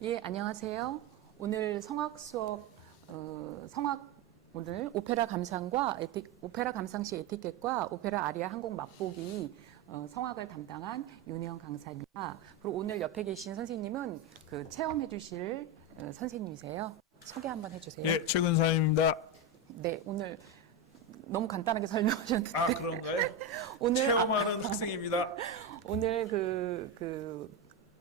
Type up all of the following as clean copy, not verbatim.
예, 안녕하세요. 오늘 성악 수업, 오늘 오페라 감상과 오페라 감상시 에티켓과 오페라 아리아 한곡 맛보기 성악을 담당한 윤혜영 강사입니다. 그리고 오늘 옆에 계신 선생님은 그 체험해 주실 선생님이세요. 소개 한번 해주세요. 네, 최근사입니다. 네, 오늘 너무 간단하게 설명하셨는데. 아, 그런가요? 오늘 체험하는 학생입니다. 오늘 그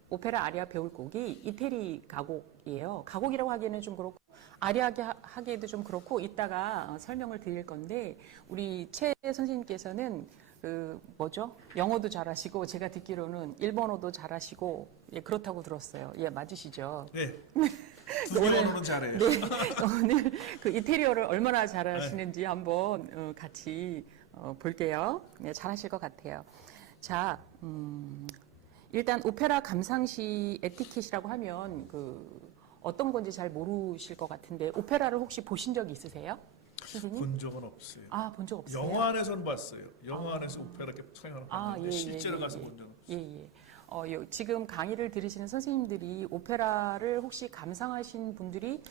오페라 아리아 배울 곡이 이태리 가곡이에요. 가곡이라고 하기에는 좀 그렇고 아리아게 하기에도 좀 그렇고 이따가 설명을 드릴 건데 우리 최 선생님께서는 그 뭐죠? 영어도 잘하시고 제가 듣기로는 일본어도 잘하시고 예, 그렇다고 들었어요. 예, 맞으시죠? 네. 두 개로는 잘해요. 네, 오늘 그 이태리어를 얼마나 잘하시는지 한번 같이 볼게요. 네, 잘하실 것 같아요. 자, 일단 오페라 감상시 에티켓이라고 하면 그 어떤 건지 잘 모르실 것 같은데 오페라를 혹시 보신 적 있으세요? 선생님? 본 적은 없어요. 아, 본 적 없어요? 영화 안에서는 봤어요. 영화 안에서 오페라 촬영을 봤는데 실제로 가서 본 적은 없어요. 예. 지금 강의를 들으시는 선생님들이 오페라를 혹시 감상하신 분들이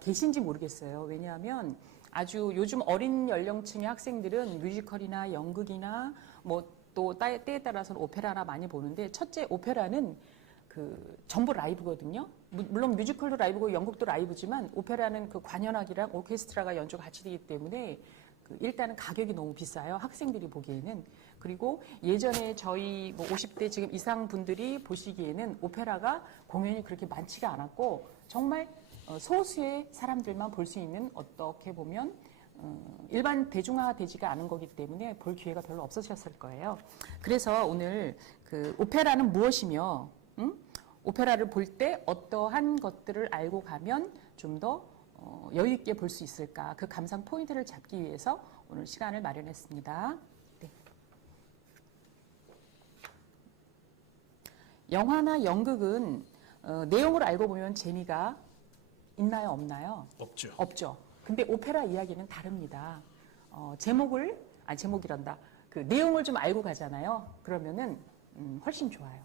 계신지 모르겠어요. 왜냐하면 아주 요즘 어린 연령층의 학생들은 뮤지컬이나 연극이나 뭐 또 때에 따라서는 오페라나 많이 보는데 첫째 오페라는 그 전부 라이브거든요. 물론 뮤지컬도 라이브고 연극도 라이브지만 오페라는 그 관현악이랑 오케스트라가 연주가 같이 되기 때문에 그 일단은 가격이 너무 비싸요. 학생들이 보기에는. 그리고 예전에 저희 뭐 50대 지금 이상 분들이 보시기에는 오페라가 공연이 그렇게 많지가 않았고 정말 소수의 사람들만 볼 수 있는 어떻게 보면 일반 대중화되지가 않은 거기 때문에 볼 기회가 별로 없으셨을 거예요. 그래서 오늘 그 오페라는 무엇이며 오페라를 볼 때 어떠한 것들을 알고 가면 좀 더 여유 있게 볼 수 있을까 그 감상 포인트를 잡기 위해서 오늘 시간을 마련했습니다. 네. 영화나 연극은 내용을 알고 보면 재미가 있나요, 없나요? 없죠. 없죠. 근데 오페라 이야기는 다릅니다. 제목이란다. 그 내용을 좀 알고 가잖아요. 그러면은 훨씬 좋아요.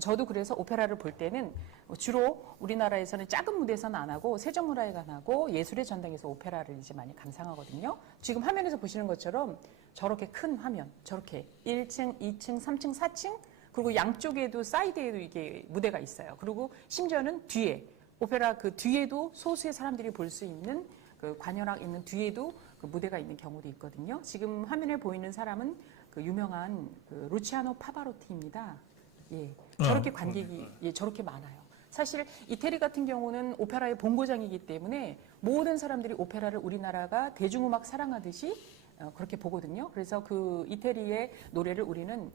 저도 그래서 오페라를 볼 때는 주로 우리나라에서는 작은 무대에서는 안 하고 세종문화회관 하고 예술의 전당에서 오페라를 이제 많이 감상하거든요. 지금 화면에서 보시는 것처럼 저렇게 큰 화면, 저렇게 1층, 2층, 3층, 4층 그리고 양쪽에도 사이드에도 이게 무대가 있어요. 그리고 심지어는 뒤에 오페라 그 뒤에도 소수의 사람들이 볼 수 있는 그 관현악 있는 뒤에도 그 무대가 있는 경우도 있거든요. 지금 화면에 보이는 사람은 그 유명한 그 루치아노 파바로티입니다. 예, 저렇게 관객이 저렇게 많아요. 사실 이태리 같은 경우는 오페라의 본고장이기 때문에 모든 사람들이 오페라를 우리나라가 대중음악 사랑하듯이 그렇게 보거든요. 그래서 그 이태리의 노래를 우리는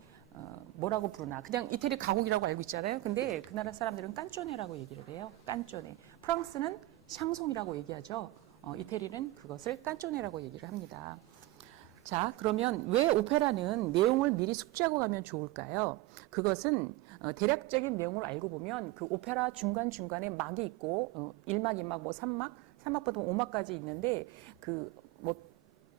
뭐라고 부르나 그냥 이태리 가곡이라고 알고 있잖아요. 근데 그 나라 사람들은 깐쪼네라고 얘기를 해요. 깐쪼네. 프랑스는 샹송이라고 얘기하죠. 이태리는 그것을 깐쪼네라고 얘기를 합니다. 자, 그러면 왜 오페라는 내용을 미리 숙지하고 가면 좋을까요? 그것은 대략적인 내용을 알고 보면 그 오페라 중간중간에 막이 있고 1막, 2막, 뭐 3막, 3막부터 5막까지 있는데 그 뭐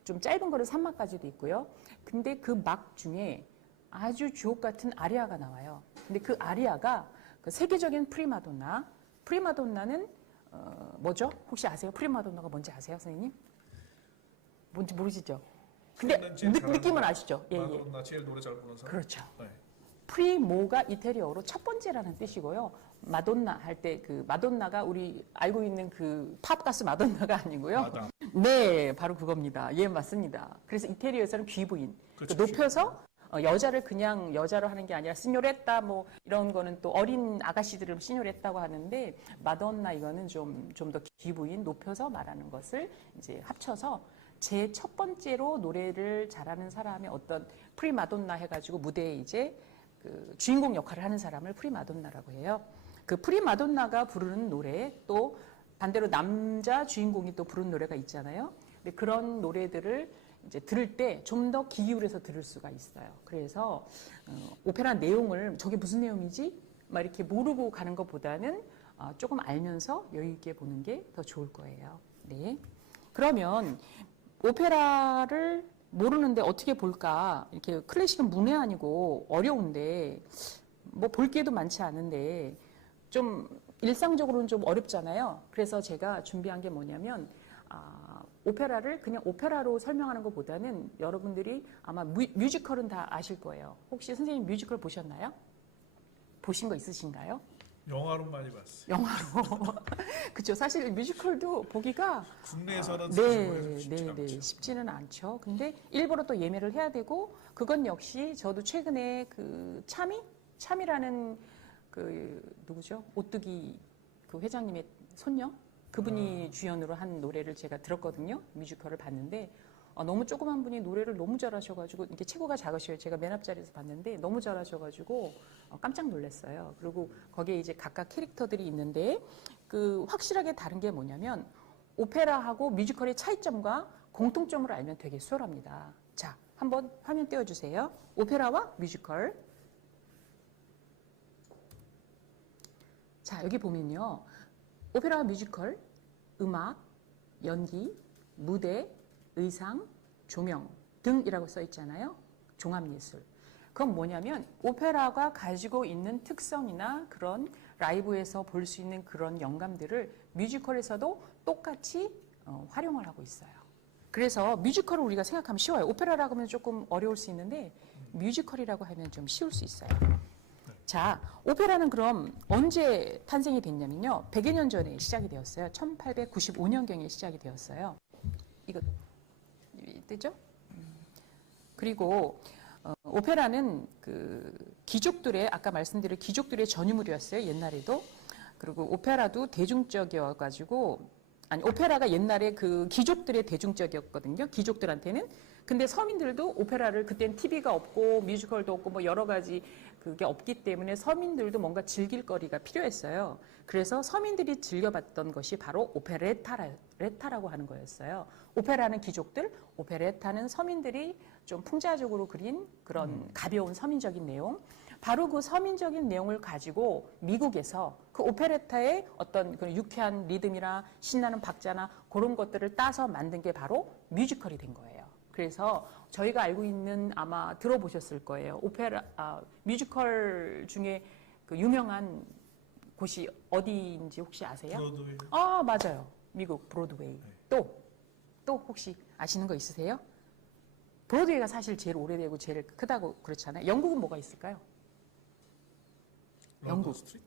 좀 짧은 거는 3막까지도 있고요. 근데 그 막 중에 아주 주옥 같은 아리아가 나와요. 근데 그 아리아가 그 세계적인 프리마돈나는 뭐죠? 혹시 아세요? 프리마돈나가 뭔지 아세요, 선생님? 뭔지 모르시죠? 근데 느낌은 아시죠? 예. 마돈나 제일 노래 잘 부르는 사람. 그렇죠. 네. 프리모가 이태리어로 첫 번째라는 뜻이고요. 마돈나 할 때 그 마돈나가 우리 알고 있는 그 팝 가수 마돈나가 아니고요. 마담. 네, 바로 그겁니다. 예, 맞습니다. 그래서 이태리에서는 귀부인. 그렇죠, 높여서 여자를 그냥 여자로 하는 게 아니라 시뇨레타 뭐 이런 거는 또 어린 아가씨들을 시뇨레타고 하는데 마돈나 이거는 좀 더 귀부인 높여서 말하는 것을 이제 합쳐서 제 첫 번째로 노래를 잘하는 사람의 어떤 프리마돈나 해가지고 무대에 이제 그 주인공 역할을 하는 사람을 프리마돈나라고 해요. 그 프리마돈나가 부르는 노래 또 반대로 남자 주인공이 또 부르는 노래가 있잖아요. 근데 그런 노래들을 이제 들을 때 좀 더 귀 기울여서 들을 수가 있어요. 그래서 오페라 내용을 저게 무슨 내용이지? 막 이렇게 모르고 가는 것보다는 조금 알면서 여유 있게 보는 게 더 좋을 거예요. 네. 그러면 오페라를 모르는데 어떻게 볼까? 이렇게 클래식은 문외 아니고 어려운데 뭐 볼 게도 많지 않은데 좀 일상적으로는 좀 어렵잖아요. 그래서 제가 준비한 게 뭐냐면 오페라를 그냥 오페라로 설명하는 것보다는 여러분들이 아마 뮤지컬은 다 아실 거예요. 혹시 선생님 뮤지컬 보셨나요? 보신 거 있으신가요? 영화로 많이 봤어요. 영화로. 그렇죠. 사실 뮤지컬도 보기가 국내에서는 쉽지는 않죠. 근데 일부러 또 예매를 해야 되고 그건 역시 저도 최근에 그 참이라는 그 누구죠? 오뚜기 그 회장님의 손녀 그분이 주연으로 한 노래를 제가 들었거든요. 뮤지컬을 봤는데 너무 조그만 분이 노래를 너무 잘하셔가지고 이게 체구가 작으셔요. 제가 맨 앞자리에서 봤는데 너무 잘하셔가지고 깜짝 놀랐어요. 그리고 거기에 이제 각각 캐릭터들이 있는데 그 확실하게 다른 게 뭐냐면 오페라하고 뮤지컬의 차이점과 공통점을 알면 되게 수월합니다. 자, 한번 화면 띄워주세요. 오페라와 뮤지컬. 자, 여기 보면요. 오페라와 뮤지컬, 음악, 연기, 무대, 의상, 조명 등이라고 써 있잖아요. 종합예술. 그건 뭐냐면 오페라가 가지고 있는 특성이나 그런 라이브에서 볼 수 있는 그런 영감들을 뮤지컬에서도 똑같이 활용을 하고 있어요. 그래서 뮤지컬을 우리가 생각하면 쉬워요. 오페라라고 하면 조금 어려울 수 있는데 뮤지컬이라고 하면 좀 쉬울 수 있어요. 자, 오페라는 그럼 언제 탄생이 됐냐면요. 100여 년 전에 시작이 되었어요. 1895년경에 시작이 되었어요. 이거 뜨죠? 그리고 오페라는 그 귀족들의 아까 말씀드린 귀족들의 전유물이었어요. 옛날에도. 그리고 오페라도 대중적이어가지고 오페라가 옛날에 그 귀족들의 대중적이었거든요. 귀족들한테는. 근데 서민들도 오페라를 그땐 TV가 없고 뮤지컬도 없고 뭐 여러 가지 그게 없기 때문에 서민들도 뭔가 즐길 거리가 필요했어요. 그래서 서민들이 즐겨봤던 것이 바로 오페레타라고 하는 거였어요. 오페라는 귀족들, 오페레타는 서민들이 좀 풍자적으로 그린 그런 가벼운 서민적인 내용. 바로 그 서민적인 내용을 가지고 미국에서 그 오페레타의 어떤 그 유쾌한 리듬이나 신나는 박자나 그런 것들을 따서 만든 게 바로 뮤지컬이 된 거예요. 그래서 저희가 알고 있는 아마 들어보셨을 거예요. 뮤지컬 중에 그 유명한 곳이 어디인지 혹시 아세요? 브로드웨이. 맞아요. 미국 브로드웨이. 또 혹시 아시는 거 있으세요? 브로드웨이가 사실 제일 오래되고 제일 크다고 그렇잖아요. 영국은 뭐가 있을까요? 영국. 스트리트?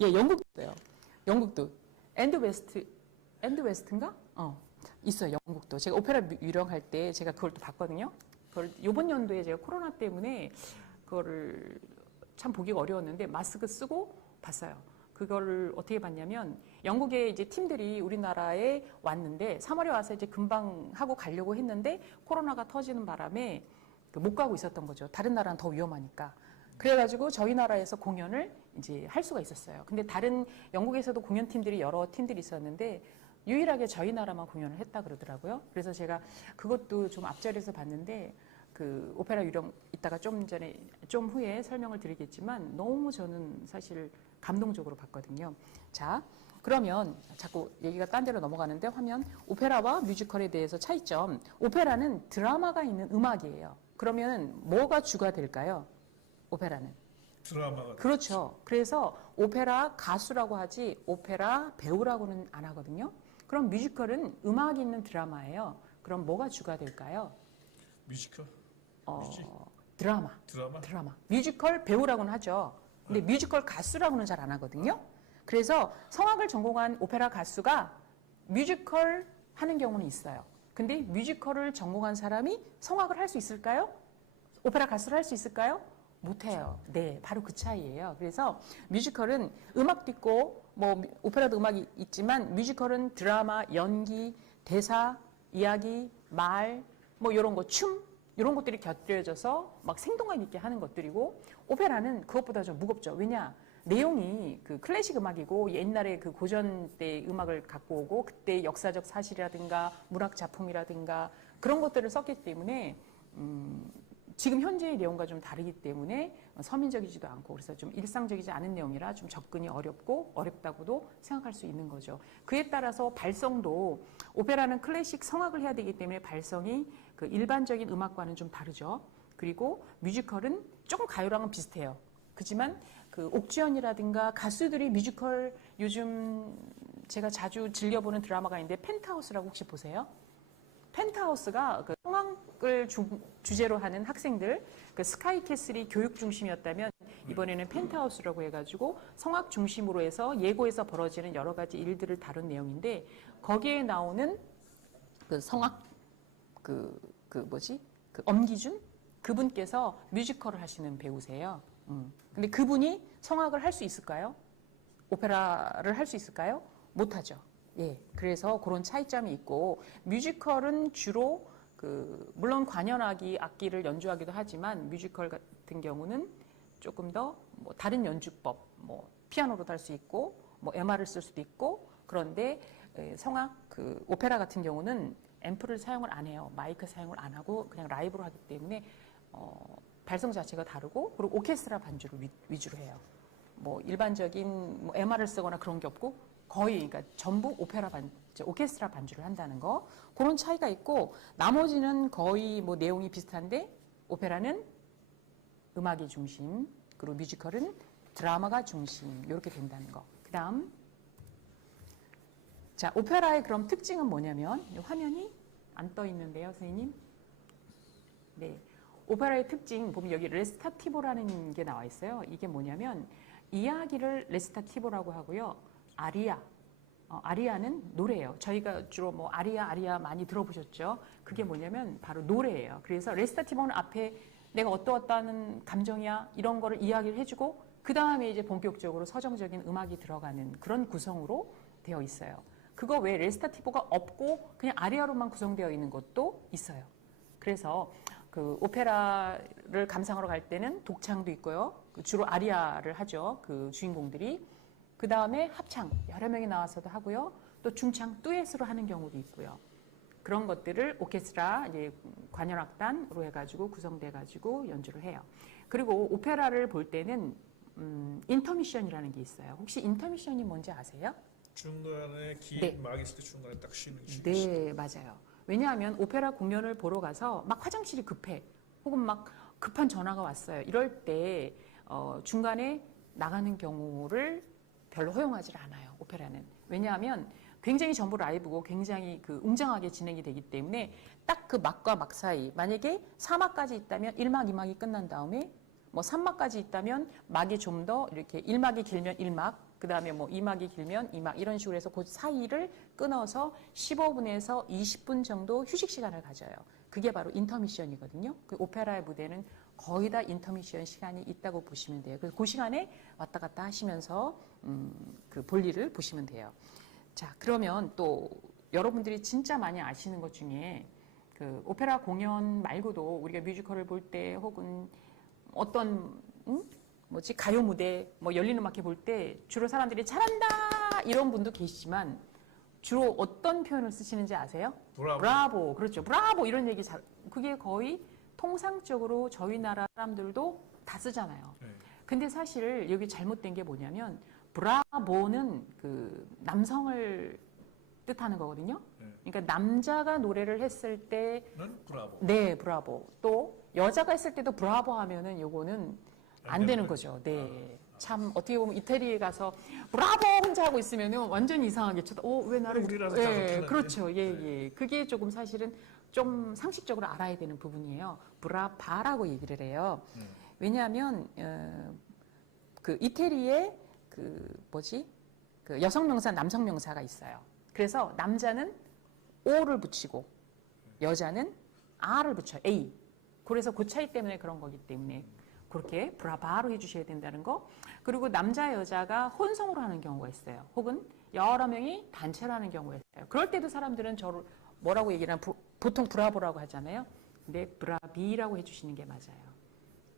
예, 영국도 있어요. 영국도. 엔드 웨스트인가? 있어요. 영국도. 제가 오페라 유령할 때 제가 그걸 또 봤거든요. 그걸 이번 연도에 제가 코로나 때문에 그거를 참 보기가 어려웠는데 마스크 쓰고 봤어요. 그거를 어떻게 봤냐면 영국의 이제 팀들이 우리나라에 왔는데 3월에 와서 이제 금방 하고 가려고 했는데 코로나가 터지는 바람에 못 가고 있었던 거죠. 다른 나라는 더 위험하니까. 그래가지고 저희 나라에서 공연을 이제 할 수가 있었어요. 근데 다른 영국에서도 공연팀들이 여러 팀들이 있었는데 유일하게 저희 나라만 공연을 했다 그러더라고요. 그래서 제가 그것도 좀 앞자리에서 봤는데 그 오페라 유령 이따가 좀 후에 설명을 드리겠지만 너무 저는 사실 감동적으로 봤거든요. 자, 그러면 자꾸 얘기가 딴 데로 넘어가는데 화면 오페라와 뮤지컬에 대해서 차이점. 오페라는 드라마가 있는 음악이에요. 그러면 뭐가 주가 될까요? 오페라는. 드라마가. 그렇죠. 그래서 오페라 가수라고 하지 오페라 배우라고는 안 하거든요. 그럼 뮤지컬은 음악이 있는 드라마예요. 그럼 뭐가 주가 될까요? 뮤지컬? 드라마. 뮤지컬 배우라고는 하죠. 근데 뮤지컬 가수라고는 잘 안 하거든요. 그래서 성악을 전공한 오페라 가수가 뮤지컬 하는 경우는 있어요. 근데 뮤지컬을 전공한 사람이 성악을 할 수 있을까요? 오페라 가수를 할 수 있을까요? 못해요. 네, 바로 그 차이예요. 그래서 뮤지컬은 음악도 있고 뭐 오페라도 음악이 있지만 뮤지컬은 드라마, 연기, 대사, 이야기, 말, 뭐 이런 거, 춤 이런 것들이 곁들여져서 막 생동감 있게 하는 것들이고 오페라는 그것보다 좀 무겁죠. 왜냐? 내용이 그 클래식 음악이고 옛날에 그 고전 때 음악을 갖고 오고 그때 역사적 사실이라든가 문학 작품이라든가 그런 것들을 썼기 때문에 지금 현재의 내용과 좀 다르기 때문에 서민적이지도 않고 그래서 좀 일상적이지 않은 내용이라 좀 접근이 어렵다고도 생각할 수 있는 거죠. 그에 따라서 발성도 오페라는 클래식 성악을 해야 되기 때문에 발성이 그 일반적인 음악과는 좀 다르죠. 그리고 뮤지컬은 조금 가요랑은 비슷해요. 그렇지만 그 옥주현이라든가 가수들이 뮤지컬 요즘 제가 자주 즐겨보는 드라마가 있는데 펜트하우스라고 혹시 보세요? 펜트하우스가 그 성악을 주제로 하는 학생들, 그 스카이캐슬이 교육 중심이었다면 이번에는 펜트하우스라고 해가지고 성악 중심으로 해서 예고에서 벌어지는 여러 가지 일들을 다룬 내용인데 거기에 나오는 그 성악 그 엄기준 그분께서 뮤지컬을 하시는 배우세요. 근데 그분이 성악을 할 수 있을까요? 오페라를 할 수 있을까요? 못하죠. 예, 그래서 그런 차이점이 있고 뮤지컬은 주로 물론 관현악기 악기를 연주하기도 하지만 뮤지컬 같은 경우는 조금 더 뭐 다른 연주법, 뭐 피아노로도 할 수 있고 뭐 MR을 쓸 수도 있고 그런데 성악 오페라 같은 경우는 앰프를 사용을 안 해요. 마이크 사용을 안 하고 그냥 라이브로 하기 때문에 발성 자체가 다르고 그리고 오케스트라 반주를 위주로 해요. 뭐 일반적인 뭐 MR을 쓰거나 그런 게 없고 거의 그러니까 전부 오케스트라 반주를 한다는 거 그런 차이가 있고 나머지는 거의 뭐 내용이 비슷한데 오페라는 음악이 중심 그리고 뮤지컬은 드라마가 중심 이렇게 된다는 거. 그다음 자 오페라의 그럼 특징은 뭐냐면 화면이 안 떠 있는데요, 선생님. 네, 오페라의 특징 보면 여기 레스타티보라는 게 나와 있어요. 이게 뭐냐면 이야기를 레스타티보라고 하고요. 아리아는 노래예요. 저희가 주로 뭐 아리아 많이 들어보셨죠? 그게 뭐냐면 바로 노래예요. 그래서 레스타티보는 앞에 내가 어떠한 감정이야 이런 거를 이야기를 해주고 그 다음에 이제 본격적으로 서정적인 음악이 들어가는 그런 구성으로 되어 있어요. 그거 외에 레스타티보가 없고 그냥 아리아로만 구성되어 있는 것도 있어요. 그래서 그 오페라를 감상하러 갈 때는 독창도 있고요. 주로 아리아를 하죠. 그 주인공들이. 그 다음에 합창 여러 명이 나와서도 하고요. 또 중창 듀엣으로 하는 경우도 있고요. 그런 것들을 오케스트라 이제 관현악단으로 해가지고 구성돼가지고 연주를 해요. 그리고 오페라를 볼 때는 인터미션이라는 게 있어요. 혹시 인터미션이 뭔지 아세요? 중간에 긴 네. 막 있을 때 중간에 딱 쉬는 네, 맞아요. 왜냐하면 오페라 공연을 보러 가서 막 화장실이 급해. 혹은 막 급한 전화가 왔어요. 이럴 때 중간에 나가는 경우를 별로 허용하지 않아요. 오페라는. 왜냐하면 굉장히 전부 라이브고 굉장히 웅장하게 진행이 되기 때문에 딱 그 막과 막 사이 만약에 4막까지 있다면 1막, 2막이 끝난 다음에 뭐 3막까지 있다면 막이 좀 더 이렇게 1막이 길면 1막 그 다음에 뭐 2막이 길면 2막 이런 식으로 해서 그 사이를 끊어서 15분에서 20분 정도 휴식 시간을 가져요. 그게 바로 인터미션이거든요. 그 오페라의 무대는 거의 다 인터미션 시간이 있다고 보시면 돼요. 그래서 그 시간에 왔다 갔다 하시면서 그 볼일을 보시면 돼요. 자, 그러면 또 여러분들이 진짜 많이 아시는 것 중에 그 오페라 공연 말고도 우리가 뮤지컬을 볼 때 혹은 어떤 가요 무대, 뭐 열린 음악회 볼 때 주로 사람들이 잘한다 이런 분도 계시지만 주로 어떤 표현을 쓰시는지 아세요? 브라보. 그렇죠. 브라보 이런 얘기 그게 거의 통상적으로 저희 나라 사람들도 다 쓰잖아요. 네. 근데 사실 여기 잘못된 게 뭐냐면 브라보는 그 남성을 뜻하는 거거든요. 네. 그러니까 남자가 노래를 했을 때는 브라보. 네, 브라보. 또 여자가 했을 때도 브라보 하면은 요거는 안 되는 거죠. 네. 참 어떻게 보면 이태리에 가서 브라보 혼자 하고 있으면은 완전 이상하게 쳐다. 왜 나를 우리라서 예, 그렇죠. 예, 예. 그게 조금 사실은 좀 상식적으로 알아야 되는 부분이에요. 브라바라고 얘기를 해요. 왜냐하면 그 이태리에 그 여성 명사, 남성 명사가 있어요. 그래서 남자는 O를 붙이고 여자는 R을 붙여요. A. 그래서 그 차이 때문에 그런 거기 때문에 그렇게 브라바로 해주셔야 된다는 거. 그리고 남자 여자가 혼성으로 하는 경우가 있어요. 혹은 여러 명이 단체로 하는 경우가 있어요. 그럴 때도 사람들은 저를 뭐라고 얘기를 하면 보통 브라보라고 하잖아요. 근데 브라비라고 해주시는 게 맞아요.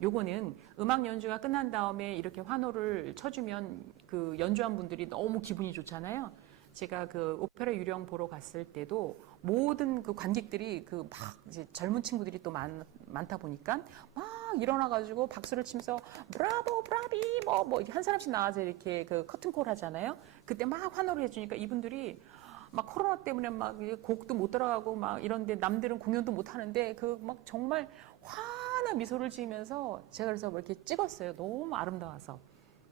요거는 음악 연주가 끝난 다음에 이렇게 환호를 쳐주면 그 연주한 분들이 너무 기분이 좋잖아요. 제가 그 오페라 유령 보러 갔을 때도 모든 그 관객들이 그 막 이제 젊은 친구들이 또 많다 보니까 막 일어나가지고 박수를 치면서 브라보, 브라비 뭐 한 사람씩 나와서 이렇게 그 커튼콜 하잖아요. 그때 막 환호를 해주니까 이분들이 막 코로나 때문에 막 곡도 못 들어가고 막 이런데 남들은 공연도 못 하는데 그 막 정말 환한 미소를 지으면서 제가 그래서 뭐 이렇게 찍었어요. 너무 아름다워서.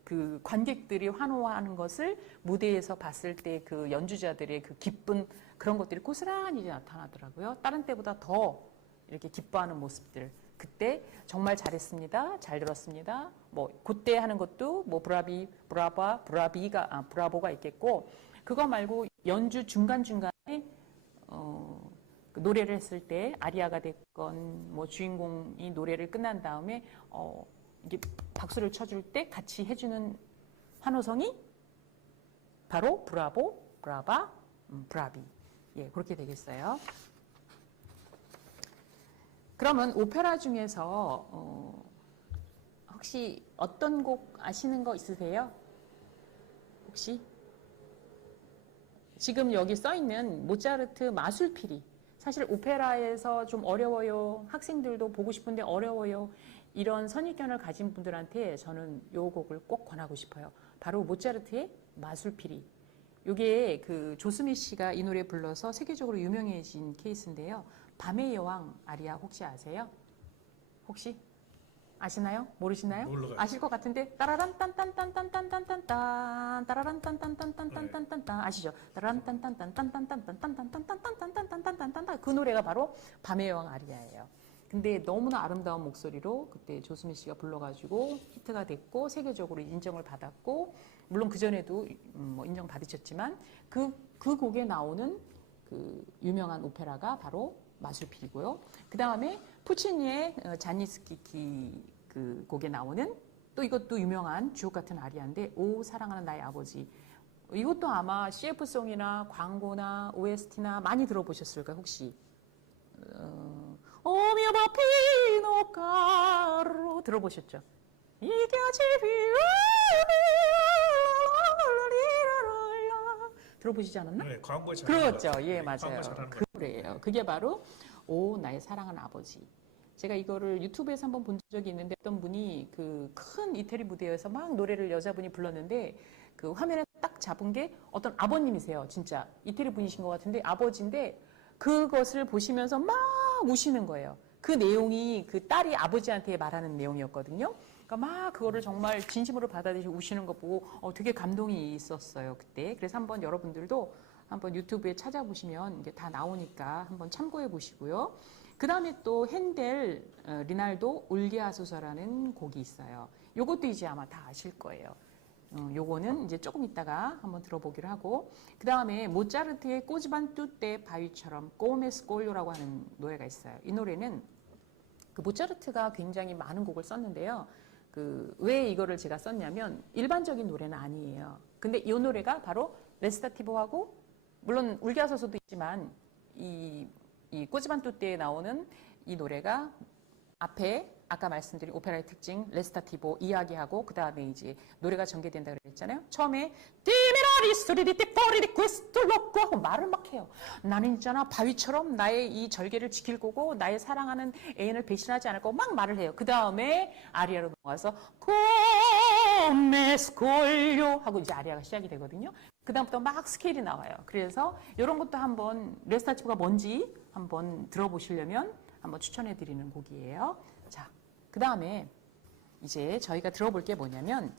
그 관객들이 환호하는 것을 무대에서 봤을 때 그 연주자들의 그 기쁜 그런 것들이 고스란히 나타나더라고요. 다른 때보다 더 이렇게 기뻐하는 모습들. 그때 정말 잘했습니다. 잘 들었습니다. 뭐 그때 하는 것도 뭐 브라보가 있겠고 그거 말고 연주 중간중간에 그 노래를 했을 때 아리아가 됐건 뭐 주인공이 노래를 끝난 다음에 이게 박수를 쳐줄 때 같이 해주는 환호성이 바로 브라보, 브라바, 브라비. 예, 그렇게 되겠어요. 그러면 오페라 중에서 혹시 어떤 곡 아시는 거 있으세요? 혹시? 지금 여기 써 있는 모차르트 마술피리. 사실 오페라에서 좀 어려워요. 학생들도 보고 싶은데 어려워요. 이런 선입견을 가진 분들한테 저는 이 곡을 꼭 권하고 싶어요. 바로 모차르트의 마술피리. 이게 그 조수미 씨가 이 노래 불러서 세계적으로 유명해진 케이스인데요. 밤의 여왕 아리아 혹시 아세요? 혹시 아시나요? 모르시나요? 몰라요. 아실 것 같은데 따라란 딴딴딴딴딴딴딴딴 따라란 딴딴딴딴딴딴딴딴 아시죠? 따라란 딴딴딴딴딴딴딴딴딴딴딴딴딴딴딴딴딴딴 그 노래가 바로 밤의 여왕 아리아예요. 근데 너무나 아름다운 목소리로 그때 조수미 씨가 불러가지고 히트가 됐고 세계적으로 인정을 받았고 물론 그 전에도 뭐 인정 받으셨지만 그 곡에 나오는 그 유명한 오페라가 바로 마술피리고요. 그 다음에 푸치니의 자니스키키 그 곡에 나오는 또 이것도 유명한 주옥 같은 아리아인데 오 사랑하는 나의 아버지. 이것도 아마 CF송이나 광고나 OST나 많이 들어보셨을 까요 혹시? 오 mio papino caro 들어보셨죠? 이게 집이 들어보시지 않았나? 네, 광고에 잘 그렇죠. 나왔어요. 예, 네, 맞아요. 광고에 잘하는 그 노래예요. 그게 바로 오 나의 사랑하는 아버지. 제가 이거를 유튜브에서 한번 본 적이 있는데 어떤 분이 그 큰 이태리 무대에서 막 노래를 여자분이 불렀는데 그 화면에 딱 잡은 게 어떤 아버님이세요. 진짜 이태리 분이신 것 같은데 아버지인데 그것을 보시면서 막 우시는 거예요. 그 내용이 그 딸이 아버지한테 말하는 내용이었거든요. 그러니까 막 그거를 정말 진심으로 받아들이고 우시는 거 보고 되게 감동이 있었어요. 그때. 그래서 한번 여러분들도 한번 유튜브에 찾아보시면 이게 다 나오니까 한번 참고해 보시고요. 그 다음에 또 핸델 리날도 울게하소서라는 곡이 있어요. 요것도 이제 아마 다 아실 거예요. 요거는 이제 조금 있다가 한번 들어보기로 하고 그 다음에 모차르트의 꼬지반 뚜떼 바위처럼 꼬메스꼴요라고 하는 노래가 있어요. 이 노래는 그 모차르트가 굉장히 많은 곡을 썼는데요. 그 왜 이거를 제가 썼냐면 일반적인 노래는 아니에요. 근데 이 노래가 바로 레스타티보하고 물론 울게하소서도 있지만 이 꼬지반 뚜떼에 나오는 이 노래가 앞에 아까 말씀드린 오페라의 특징 레스타티보 이야기하고 그 다음에 이제 노래가 전개된다 그랬잖아요. 처음에 디미라리 스토리디티 포리디 퀘스트 로코 하고 말을 막 해요. 나는 있잖아 바위처럼 나의 이 절개를 지킬 거고 나의 사랑하는 애인을 배신하지 않을 거고 막 말을 해요. 그 다음에 아리아로 넘어가서 코메스콜요 하고 이제 아리아가 시작이 되거든요. 그 다음부터 막 스케일이 나와요. 그래서 이런 것도 한번 레스타티보가 뭔지 한번 들어보시려면 한번 추천해 드리는 곡이에요. 자, 그 다음에 이제 저희가 들어볼 게 뭐냐면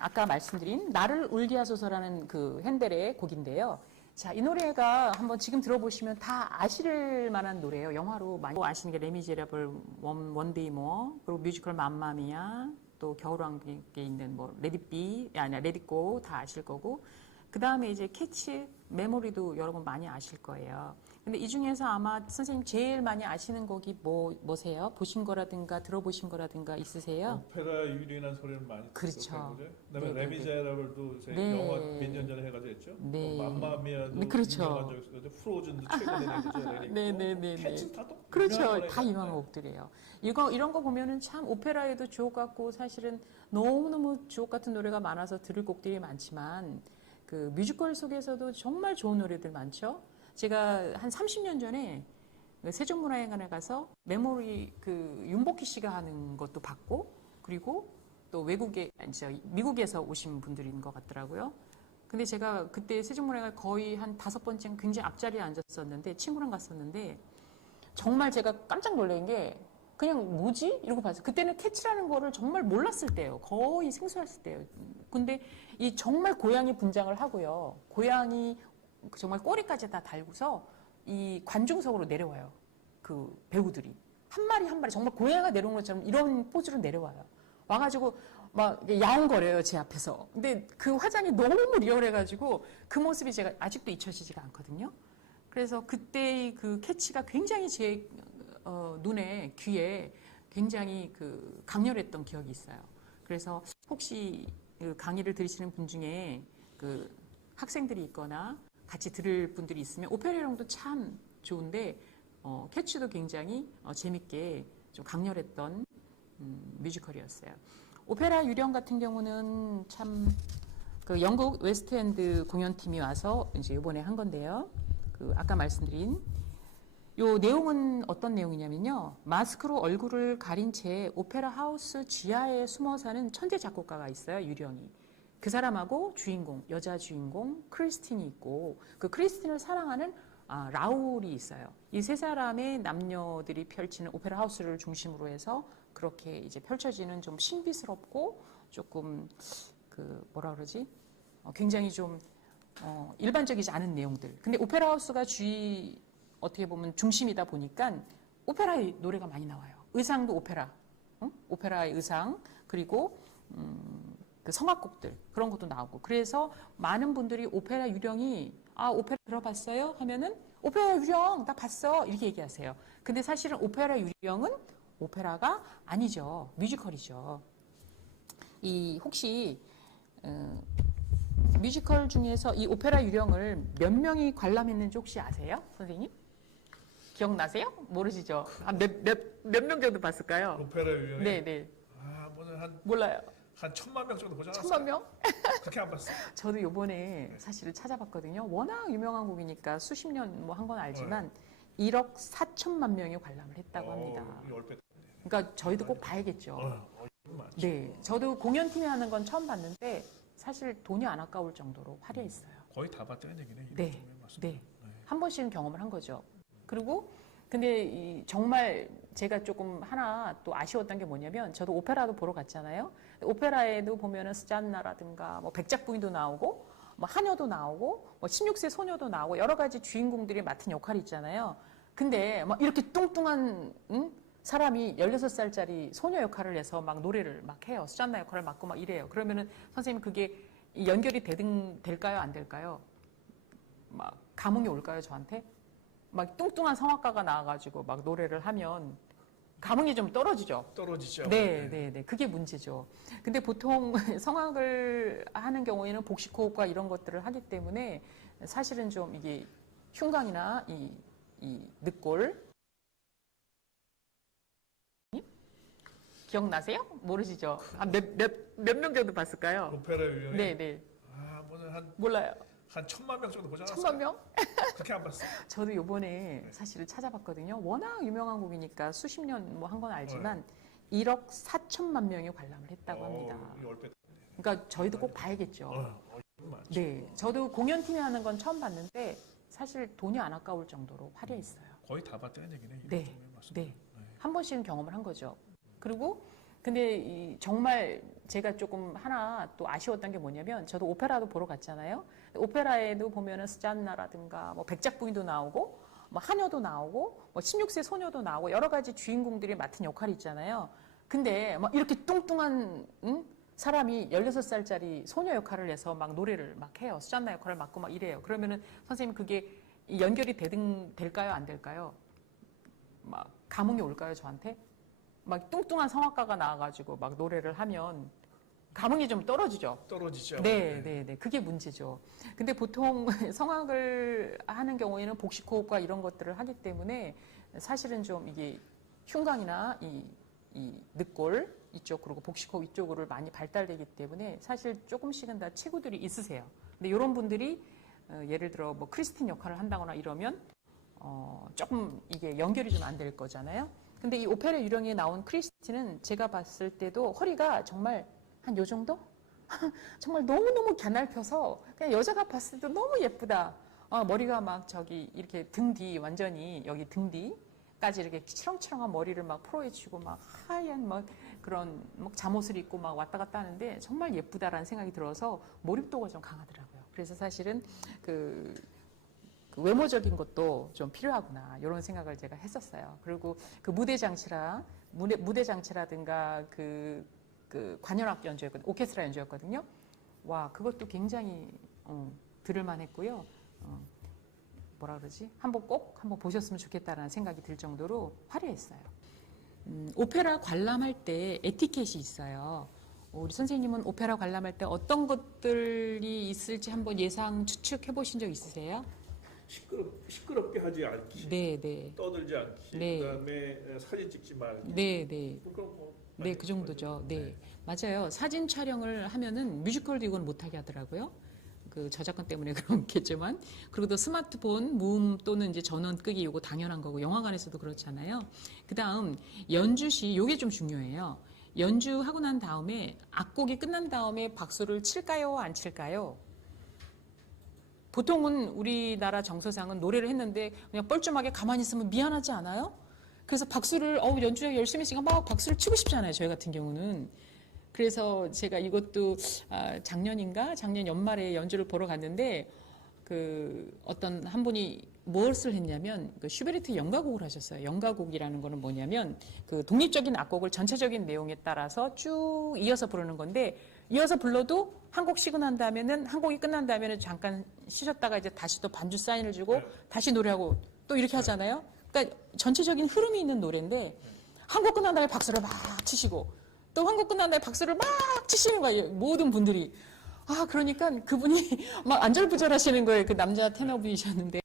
아까 말씀드린 나를 울게 하소서라는 그 핸델의 곡인데요. 자, 이 노래가 한번 지금 들어보시면 다 아실 만한 노래예요. 영화로 많이 아시는 게 레미제라블, 원데이 모어, 그리고 뮤지컬 맘마미아, 또 겨울왕국에 있는 뭐 레디비, 아니야 레디고 다 아실 거고. 그 다음에 이제 캐치, 메모리도 여러분 많이 아실 거예요. 근데 이 중에서 아마 선생님 제일 많이 아시는 곡이 뭐세요? 보신 거라든가 들어보신 거라든가 있으세요? 오페라 유리한 소리는 많이 그렇죠. 들었고요. 그다음에 네네네. 레미제라블도 제 네. 영화 몇 년 전에 해가지고 했죠. 네. 맘마미아도 네, 그렇죠. 유명한 적이 있었는데 프로즌도 최근에 내죠. 네네네네. 캐치 다또 그렇죠. 다 유명한 곡들이에요. 이런 거 보면은 참 오페라에도 주옥 같고 사실은 너무너무 주옥 같은 노래가 많아서 들을 곡들이 많지만 그 뮤지컬 속에서도 정말 좋은 노래들 많죠. 제가 한 30년 전에 세종문화회관에 가서 메모리 그 윤복희 씨가 하는 것도 봤고 그리고 또 미국에서 오신 분들인 것 같더라고요. 근데 제가 그때 세종문화회관 거의 한 5번째 굉장히 앞자리에 앉았었는데 친구랑 갔었는데 정말 제가 깜짝 놀란 게 그냥 뭐지? 이러고 봤어요. 그때는 캐치라는 거를 정말 몰랐을 때예요. 거의 생소했을 때예요. 근데 이 정말 고양이 분장을 하고요. 고양이 정말 꼬리까지 다 달고서 이 관중석으로 내려와요. 그 배우들이. 한 마리 한 마리 정말 고양이가 내려온 것처럼 이런 포즈로 내려와요. 와가지고 막 야옹거려요, 제 앞에서. 근데 그 화장이 너무 리얼해가지고 그 모습이 제가 아직도 잊혀지지가 않거든요. 그래서 그때의 그 캐치가 굉장히 제 눈에, 귀에 굉장히 그 강렬했던 기억이 있어요. 그래서 혹시 그 강의를 들으시는 분 중에 그 학생들이 있거나 같이 들을 분들이 있으면 오페라용도 참 좋은데 캐치도 굉장히 재밌게 좀 강렬했던 뮤지컬이었어요. 오페라 유령 같은 경우는 참 그 영국 웨스트엔드 공연팀이 와서 이제 이번에 한 건데요. 그 아까 말씀드린 요 내용은 어떤 내용이냐면요. 마스크로 얼굴을 가린 채 오페라 하우스 지하에 숨어 사는 천재 작곡가가 있어요. 유령이. 그 사람하고 주인공, 여자 주인공 크리스틴이 있고 그 크리스틴을 사랑하는 라울이 있어요. 이 세 사람의 남녀들이 펼치는 오페라 하우스를 중심으로 해서 그렇게 이제 펼쳐지는 좀 신비스럽고 조금 그 뭐라 그러지? 굉장히 좀 일반적이지 않은 내용들. 근데 오페라 하우스가 어떻게 보면 중심이다 보니까 오페라의 노래가 많이 나와요. 의상도 오페라, 오페라의 의상 그리고 그 성악곡들 그런 것도 나오고 그래서 많은 분들이 오페라 유령이 오페라 들어봤어요? 하면은 오페라 유령 나 봤어 이렇게 얘기하세요. 근데 사실은 오페라 유령은 오페라가 아니죠. 뮤지컬이죠. 이 혹시 뮤지컬 중에서 이 오페라 유령을 몇 명이 관람했는지 혹시 아세요? 선생님? 기억나세요? 모르시죠? 몇 명 정도 봤을까요? 오페라 유형이 네네. 뭐는 몰라요. 한 1,000만 명 정도 보지 않았어요? 1000만 명? 그렇게 안 봤어요. 저도 요번에 사실을 찾아봤거든요. 워낙 유명한 곡이니까 수십 년 뭐 한 건 알지만 1억 4천만 명이 관람을 했다고 합니다. 10배. 그러니까 저희도 꼭 봐야겠죠. 네, 저도 공연팀이 하는 건 처음 봤는데 사실 돈이 안 아까울 정도로 화려했어요. 거의 다 봤다는 얘기네. 네. 한 번씩은 경험을 한 거죠. 그리고 근데 정말 제가 조금 하나 또 아쉬웠던 게 뭐냐면 저도 오페라도 보러 갔잖아요. 오페라에도 보면은 스잔나라든가 뭐 백작부인도 나오고 뭐 하녀도 나오고 뭐 16세 소녀도 나오고 여러 가지 주인공들이 맡은 역할이 있잖아요. 근데 막 이렇게 뚱뚱한 사람이 16살짜리 소녀 역할을 해서 막 노래를 막 해요. 스잔나 역할을 맡고 막 이래요. 그러면은 선생님 그게 연결이 될까요? 안 될까요? 막 감흥이 올까요? 저한테? 막 뚱뚱한 성악가가 나와가지고 막 노래를 하면 감흥이 좀 떨어지죠. 떨어지죠. 네. 그게 문제죠. 근데 보통 성악을 하는 경우에는 복식호흡과 이런 것들을 하기 때문에 사실은 좀 이게 흉곽이나 이 늑골 기억나세요? 모르시죠? 몇 명 정도 봤을까요? 오페라 유형이 네. 뭐는 몰라요. 한 1,000만 명 정도 보지 않았어요? 1000만 명? 그렇게 안 봤어요. 저도 요번에 사실을 찾아봤거든요. 워낙 유명한 곡이니까 수십 년 뭐 한 건 알지만 1억 4천만 명이 관람을 했다고 합니다. 10배. 그러니까 저희도 꼭 봐야겠죠. 네, 저도 공연팀이 하는 건 처음 봤는데 사실 돈이 안 아까울 정도로 화려했어요. 거의 다 봤다는 얘기네. 네. 한 번씩은 경험을 한 거죠. 그리고 근데 정말 제가 조금 하나 또 아쉬웠던 게 뭐냐면 저도 오페라도 보러 갔잖아요. 오페라에도 보면은 스잔나라든가 뭐 백작부인도 나오고 뭐 하녀도 나오고 뭐 16세 소녀도 나오고 여러 가지 주인공들이 맡은 역할이 있잖아요. 근데 막 이렇게 뚱뚱한 사람이 16살짜리 소녀 역할을 해서 막 노래를 막 해요. 스잔나 역할을 맡고 막 이래요. 그러면은 선생님 그게 연결이 될까요? 안 될까요? 막 감흥이 올까요? 저한테? 막 뚱뚱한 성악가가 나와가지고 막 노래를 하면 감흥이 좀 떨어지죠. 떨어지죠. 네. 그게 문제죠. 근데 보통 성악을 하는 경우에는 복식호흡과 이런 것들을 하기 때문에 사실은 좀 이게 흉곽이나 이 늑골 이쪽 그리고 복식호흡 이쪽으로 많이 발달되기 때문에 사실 조금씩은 다 체구들이 있으세요. 근데 이런 분들이 예를 들어 뭐 크리스틴 역할을 한다거나 이러면 조금 이게 연결이 좀 안 될 거잖아요. 근데 이 오페라 유령에 나온 크리스틴은 제가 봤을 때도 허리가 정말 한 요 정도? 정말 너무너무 가냘펴서 그냥 여자가 봤을 때 너무 예쁘다. 머리가 막 저기 이렇게 등 뒤 완전히 여기 등 뒤 끝까지 이렇게 치렁치렁한 머리를 막 프로헤치고 막 하얀 막 그런 막 잠옷을 입고 막 왔다 갔다 하는데 정말 예쁘다라는 생각이 들어서 몰입도가 좀 강하더라고요. 그래서 사실은 그 외모적인 것도 좀 필요하구나 이런 생각을 제가 했었어요. 그리고 그 무대 장치라든가 그 관현악 연주였거든요. 오케스트라 연주였거든요. 와 그것도 굉장히 들을만했고요. 뭐라 그러지? 꼭 한번 보셨으면 좋겠다라는 생각이 들 정도로 화려했어요. 오페라 관람할 때 에티켓이 있어요. 우리 선생님은 오페라 관람할 때 어떤 것들이 있을지 한번 예상 추측해 보신 적 있으세요? 시끄럽게 하지 않기, 네. 떠들지 않기, 네. 그다음에 사진 찍지 말기. 네. 그럼 뭐 네, 그 정도죠. 네. 맞아요. 사진 촬영을 하면은 뮤지컬도 이건 못하게 하더라고요. 그 저작권 때문에 그렇겠지만. 그리고 또 스마트폰, 무음 또는 이제 전원 끄기 이거 당연한 거고, 영화관에서도 그렇잖아요. 그 다음, 연주 시, 요게 좀 중요해요. 연주하고 난 다음에, 악곡이 끝난 다음에 박수를 칠까요? 안 칠까요? 보통은 우리나라 정서상은 노래를 했는데 그냥 뻘쭘하게 가만히 있으면 미안하지 않아요? 그래서 박수를 연주자 열심히 했으니까 막 박수를 치고 싶잖아요. 저희 같은 경우는. 그래서 제가 이것도 작년 연말에 연주를 보러 갔는데 그 어떤 한 분이 무엇을 했냐면 그 슈베르트 연가곡을 하셨어요. 연가곡이라는 거는 뭐냐면 그 독립적인 악곡을 전체적인 내용에 따라서 쭉 이어서 부르는 건데 이어서 불러도 한 곡 쉬고 난 다음에는 한 곡이 끝난 다음에는 잠깐 쉬셨다가 이제 다시 또 반주 사인을 주고 다시 노래하고 또 이렇게 하잖아요. 그러니까 전체적인 흐름이 있는 노래인데 한 곡 끝난 다음에 박수를 막 치시고 또 한 곡 끝난 다음에 박수를 막 치시는 거예요. 모든 분들이. 그러니까 그분이 막 안절부절하시는 거예요. 그 남자 테너분이셨는데.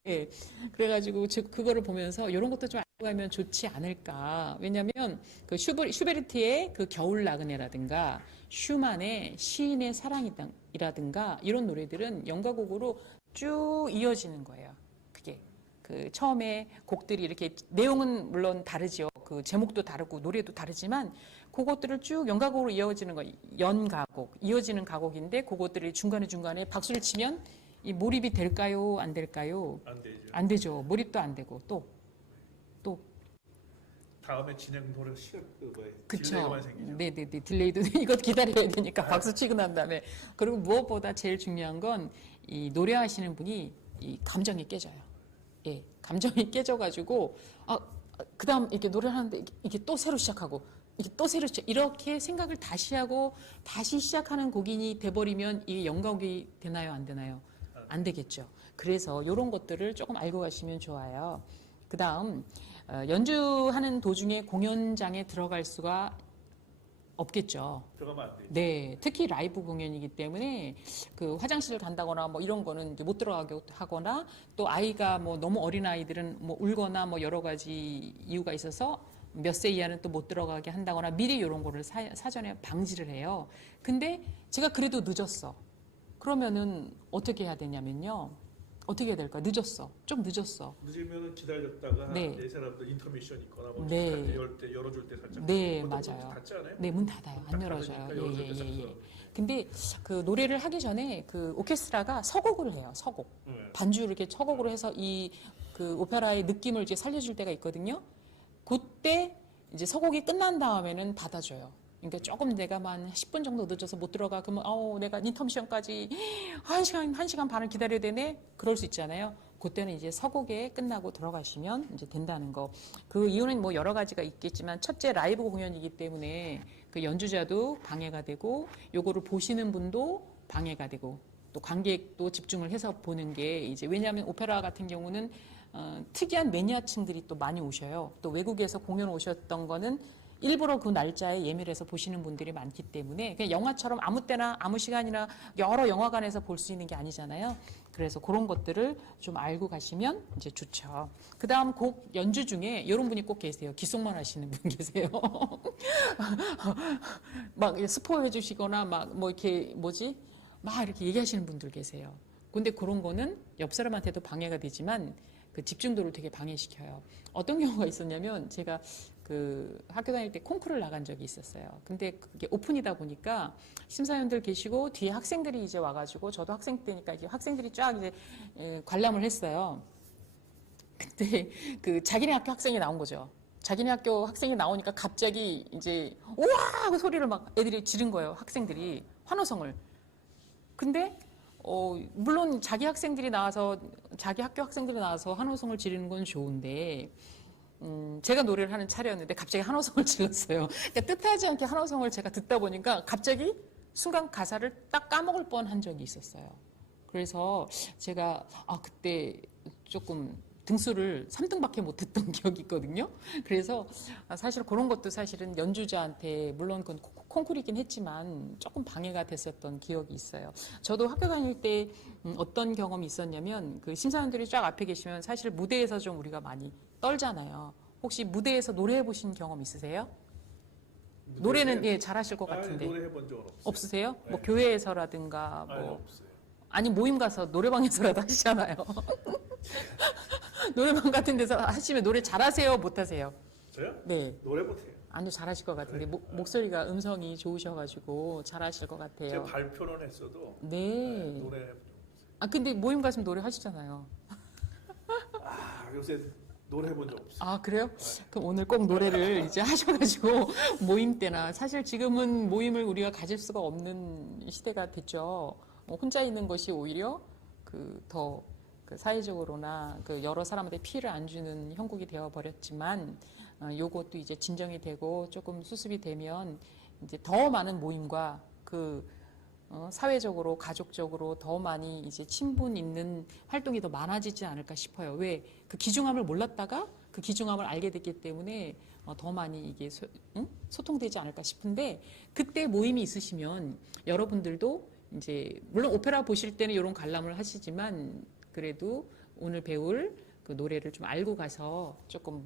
그래가지고 그거를 보면서 이런 것도 좀 알고 가면 좋지 않을까. 왜냐면 그 슈베르트의 그 겨울 나그네라든가 슈만의 시인의 사랑이라든가 이런 노래들은 연가곡으로 쭉 이어지는 거예요. 그게. 그 처음에 곡들이 이렇게 내용은 물론 다르죠. 그 제목도 다르고 노래도 다르지만 그것들을 쭉 연가곡으로 이어지는 거 연가곡 이어지는 가곡인데 그것들이 중간에 박수를 치면 이 몰입이 될까요? 안 될까요? 안 되죠. 안 되죠. 몰입도 안 되고 또 다음에 진행 노래 그쵸. 딜레이만 생기죠. 네네네 딜레이도 이것 기다려야 되니까 박수 치고 난 다음에 그리고 무엇보다 제일 중요한 건 이 노래하시는 분이 이 감정이 깨져요. 예, 감정이 깨져가지고 그다음 이렇게 노래를 하는데 이게 또 새로 시작하고 이게 또 새로 시작 이렇게 생각을 다시 하고 다시 시작하는 곡이 돼버리면 이게 연가곡이 되나요? 안 되나요? 안 되겠죠. 그래서 이런 것들을 조금 알고 가시면 좋아요. 그다음 연주하는 도중에 공연장에 들어갈 수가 없겠죠. 들어가면 안 되죠. 네, 특히 라이브 공연이기 때문에 그 화장실 간다거나 뭐 이런 거는 이제 못 들어가게 하거나 또 아이가 뭐 너무 어린 아이들은 뭐 울거나 뭐 여러 가지 이유가 있어서 몇 세 이하는 또 못 들어가게 한다거나 미리 이런 거를 사전에 방지를 해요. 근데 제가 그래도 늦었어. 그러면은 어떻게 해야 되냐면요. 어떻게 해야 될까? 늦었어. 좀 늦었어. 늦으면 기다렸다가 네. 네 사람들 인터미션 있거나 뭐 네. 열어줄 때 살짝 네, 문 맞아요. 닫지 않아요? 네, 문 닫아요. 안 열어줘요. 닫으니까 열어줄 때 싹 예. 들어가요. 근데 그 노래를 하기 전에 그 오케스트라가 서곡을 해요. 서곡. 네. 반주 이렇게 서곡으로 해서 이 그 오페라의 느낌을 이제 살려줄 때가 있거든요. 그때 이제 서곡이 끝난 다음에는 닫아줘요. 그러니까 조금 내가 한 10분 정도 늦어서 못 들어가. 그러면 내가 인터미션까지 1시간 반을 기다려야 되네? 그럴 수 있잖아요. 그때는 이제 서곡에 끝나고 들어가시면 이제 된다는 거. 그 이유는 뭐 여러 가지가 있겠지만 첫째 라이브 공연이기 때문에 그 연주자도 방해가 되고 요거를 보시는 분도 방해가 되고 또 관객도 집중을 해서 보는 게 이제 왜냐하면 오페라 같은 경우는 특이한 매니아층들이 또 많이 오셔요. 또 외국에서 공연 오셨던 거는 일부러 그 날짜에 예매해서 보시는 분들이 많기 때문에 그냥 영화처럼 아무 때나 아무 시간이나 여러 영화관에서 볼 수 있는 게 아니잖아요. 그래서 그런 것들을 좀 알고 가시면 이제 좋죠. 그다음 곡 연주 중에 이런 분이 꼭 계세요. 기속만 하시는 분 계세요. 막 스포해 주시거나 막 뭐 이렇게 막 이렇게 얘기하시는 분들 계세요. 근데 그런 거는 옆 사람한테도 방해가 되지만 그 집중도를 되게 방해시켜요. 어떤 경우가 있었냐면 제가 그 학교 다닐 때 콩쿠르를 나간 적이 있었어요. 근데 그게 오픈이다 보니까 심사위원들 계시고 뒤에 학생들이 이제 와가지고 저도 학생 때니까 이제 학생들이 쫙 이제 관람을 했어요. 근데 그 자기네 학교 학생이 나온 거죠. 자기네 학교 학생이 나오니까 갑자기 이제 우와 하고 소리를 막 애들이 지른 거예요. 학생들이 환호성을. 근데 물론 자기 학생들이 나와서 자기 학교 학생들이 나와서 환호성을 지르는 건 좋은데 제가 노래를 하는 차례였는데 갑자기 환호성을 질렀어요. 그러니까 뜻하지 않게 환호성을 제가 듣다 보니까 갑자기 순간 가사를 딱 까먹을 뻔한 적이 있었어요. 그래서 제가 그때 조금 등수를 3등밖에 못 했던 기억이 있거든요. 그래서 사실 그런 것도 사실은 연주자한테 물론 그건 콩쿠르이긴 했지만 조금 방해가 됐었던 기억이 있어요. 저도 학교 다닐 때 어떤 경험이 있었냐면 그 심사위원들이 쫙 앞에 계시면 사실 무대에서 좀 우리가 많이 떨잖아요. 혹시 무대에서 노래해 보신 경험 있으세요? 노래는 예 잘하실 것 같은데. 노래 해본 적은 없어요. 없으세요? 네. 뭐 교회에서라든가 아니, 뭐 없어요. 아니 모임 가서 노래방에서라도 하시잖아요. 노래방 같은 데서 하시면 노래 잘하세요? 못하세요? 저요? 네. 노래 못해요. 아주 잘하실 것 같은데 그래요? 목소리가 음성이 좋으셔가지고 잘하실 것 같아요. 제가 발표는 했어도 네. 노래 해본 적 없어요. 근데 모임 가시면 노래 하시잖아요. 요새 노래 해본 적 없어요. 그래요? 그럼 오늘 꼭 노래를 이제 하셔가지고 모임 때나 사실 지금은 모임을 우리가 가질 수가 없는 시대가 됐죠. 혼자 있는 것이 오히려 더 사회적으로나 여러 사람한테 피해를 안 주는 형국이 되어 버렸지만 요것도 이제 진정이 되고 조금 수습이 되면 이제 더 많은 모임과 사회적으로 가족적으로 더 많이 이제 친분 있는 활동이 더 많아지지 않을까 싶어요. 왜? 그 귀중함을 몰랐다가 그 귀중함을 알게 됐기 때문에 더 많이 이게 소통되지 않을까 싶은데 그때 모임이 있으시면 여러분들도 이제 물론 오페라 보실 때는 이런 관람을 하시지만 그래도 오늘 배울 그 노래를 좀 알고 가서 조금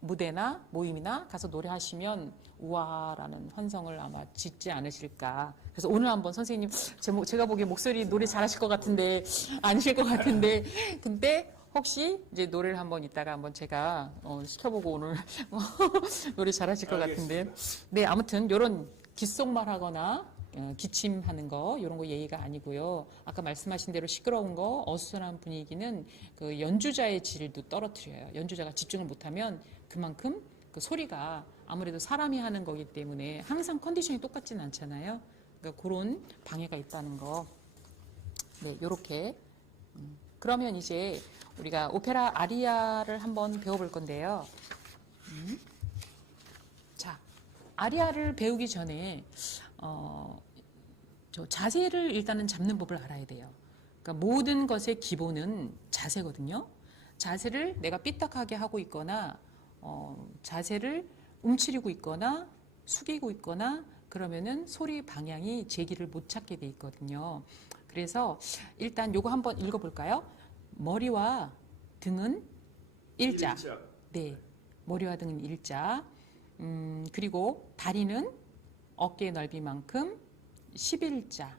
무대나 모임이나 가서 노래하시면 우와라는 환성을 아마 짓지 않으실까. 그래서 오늘 한번 선생님 제가 보기에 목소리 노래 잘하실 것 같은데 아니실 것 같은데 근데 혹시 이제 노래를 한번 이따가 한번 제가 시켜보고 오늘 노래 잘하실 것 같은데 네 아무튼 이런 귓속말 하거나 기침하는 거 이런 거 예의가 아니고요. 아까 말씀하신 대로 시끄러운 거 어수선한 분위기는 그 연주자의 질도 떨어뜨려요. 연주자가 집중을 못하면 그만큼 그 소리가 아무래도 사람이 하는 거기 때문에 항상 컨디션이 똑같진 않잖아요. 그러니까 그런 방해가 있다는 거. 네, 요렇게. 그러면 이제 우리가 오페라 아리아를 한번 배워볼 건데요. 자, 아리아를 배우기 전에 저 자세를 일단은 잡는 법을 알아야 돼요. 그러니까 모든 것의 기본은 자세거든요. 자세를 내가 삐딱하게 하고 있거나 자세를 움츠리고 있거나 숙이고 있거나 그러면은 소리 방향이 제기를 못 찾게 돼 있거든요. 그래서 일단 요거 한번 읽어볼까요? 머리와 등은 일자. 네, 머리와 등은 일자. 그리고 다리는 어깨 넓이만큼 11자.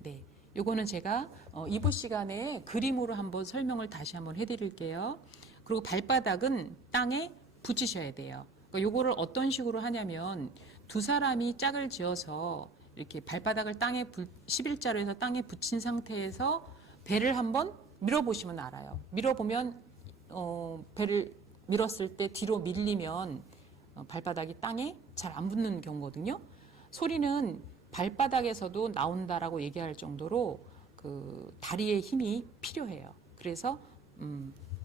네, 요거는 제가 2부 시간에 그림으로 한번 설명을 다시 한번 해드릴게요. 그리고 발바닥은 땅에 붙이셔야 돼요. 그러니까 요거를 어떤 식으로 하냐면 두 사람이 짝을 지어서 이렇게 발바닥을 땅에 11자로 해서 땅에 붙인 상태에서 배를 한번 밀어보시면 알아요. 밀어보면 배를 밀었을 때 뒤로 밀리면 발바닥이 땅에 잘 안 붙는 경우거든요. 소리는 발바닥에서도 나온다라고 얘기할 정도로 그 다리의 힘이 필요해요. 그래서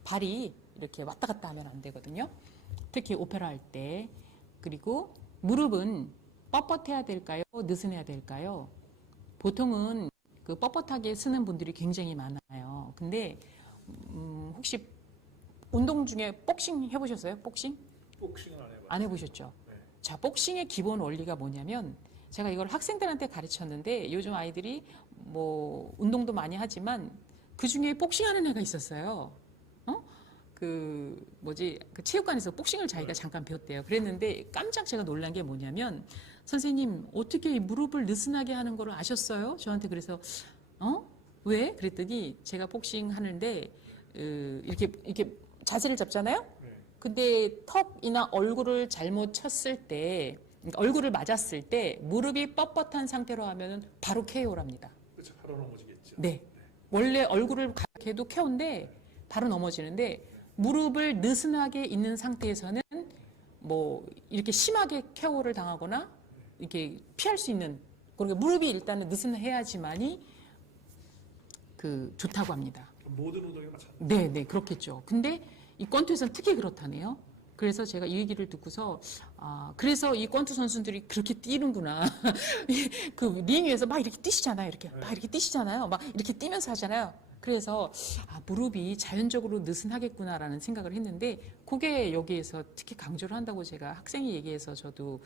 발이 이렇게 왔다 갔다 하면 안 되거든요. 특히 오페라 할 때. 그리고 무릎은 뻣뻣해야 될까요? 느슨해야 될까요? 보통은 그 뻣뻣하게 쓰는 분들이 굉장히 많아요. 근데 혹시 운동 중에 복싱 해보셨어요? 복싱? 복싱은 안 해봤어요. 안 해보셨죠? 네. 자, 복싱의 기본 원리가 뭐냐면 제가 이걸 학생들한테 가르쳤는데 요즘 아이들이 뭐 운동도 많이 하지만 그 중에 복싱하는 애가 있었어요. 그 체육관에서 복싱을 자기가 잠깐 배웠대요. 그랬는데 깜짝 제가 놀란 게 뭐냐면 선생님 어떻게 무릎을 느슨하게 하는 걸 아셨어요? 저한테 그래서 왜? 그랬더니 제가 복싱 하는데 이렇게 자세를 잡잖아요. 근데 턱이나 얼굴을 잘못 쳤을 때 그러니까 얼굴을 맞았을 때 무릎이 뻣뻣한 상태로 하면 바로 KO랍니다. 그렇죠. 바로 넘어지겠죠. 네. 원래 얼굴을 가게 해도 KO인데 바로 넘어지는데 무릎을 느슨하게 있는 상태에서는 뭐 이렇게 심하게 케어를 당하거나 이렇게 피할 수 있는, 그러니까 무릎이 일단은 느슨해야지만이 좋다고 합니다. 모든 운동에 마찬가지. 네, 네, 그렇겠죠. 근데 이 권투에서는 특히 그렇다네요. 그래서 제가 이 얘기를 듣고서 그래서 이 권투 선수들이 그렇게 뛰는구나. 그 링 위에서 막 이렇게 뛰시잖아요. 이렇게 막 이렇게 뛰시잖아요. 막 이렇게 뛰면서 하잖아요. 그래서 무릎이 자연적으로 느슨하겠구나라는 생각을 했는데 그게 여기에서 특히 강조를 한다고 제가 학생이 얘기해서 저도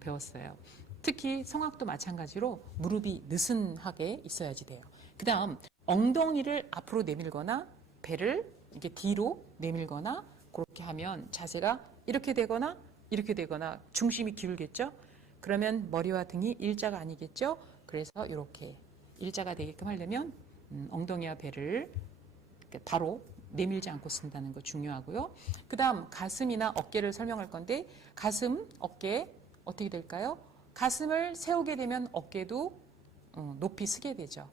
배웠어요. 특히 성악도 마찬가지로 무릎이 느슨하게 있어야지 돼요. 그다음 엉덩이를 앞으로 내밀거나 배를 이렇게 뒤로 내밀거나 그렇게 하면 자세가 이렇게 되거나 중심이 기울겠죠? 그러면 머리와 등이 일자가 아니겠죠? 그래서 이렇게 일자가 되게끔 하려면 엉덩이와 배를 바로 내밀지 않고 쓴다는 거 중요하고요. 그 다음 가슴이나 어깨를 설명할 건데 가슴, 어깨 어떻게 될까요? 가슴을 세우게 되면 어깨도 높이 쓰게 되죠.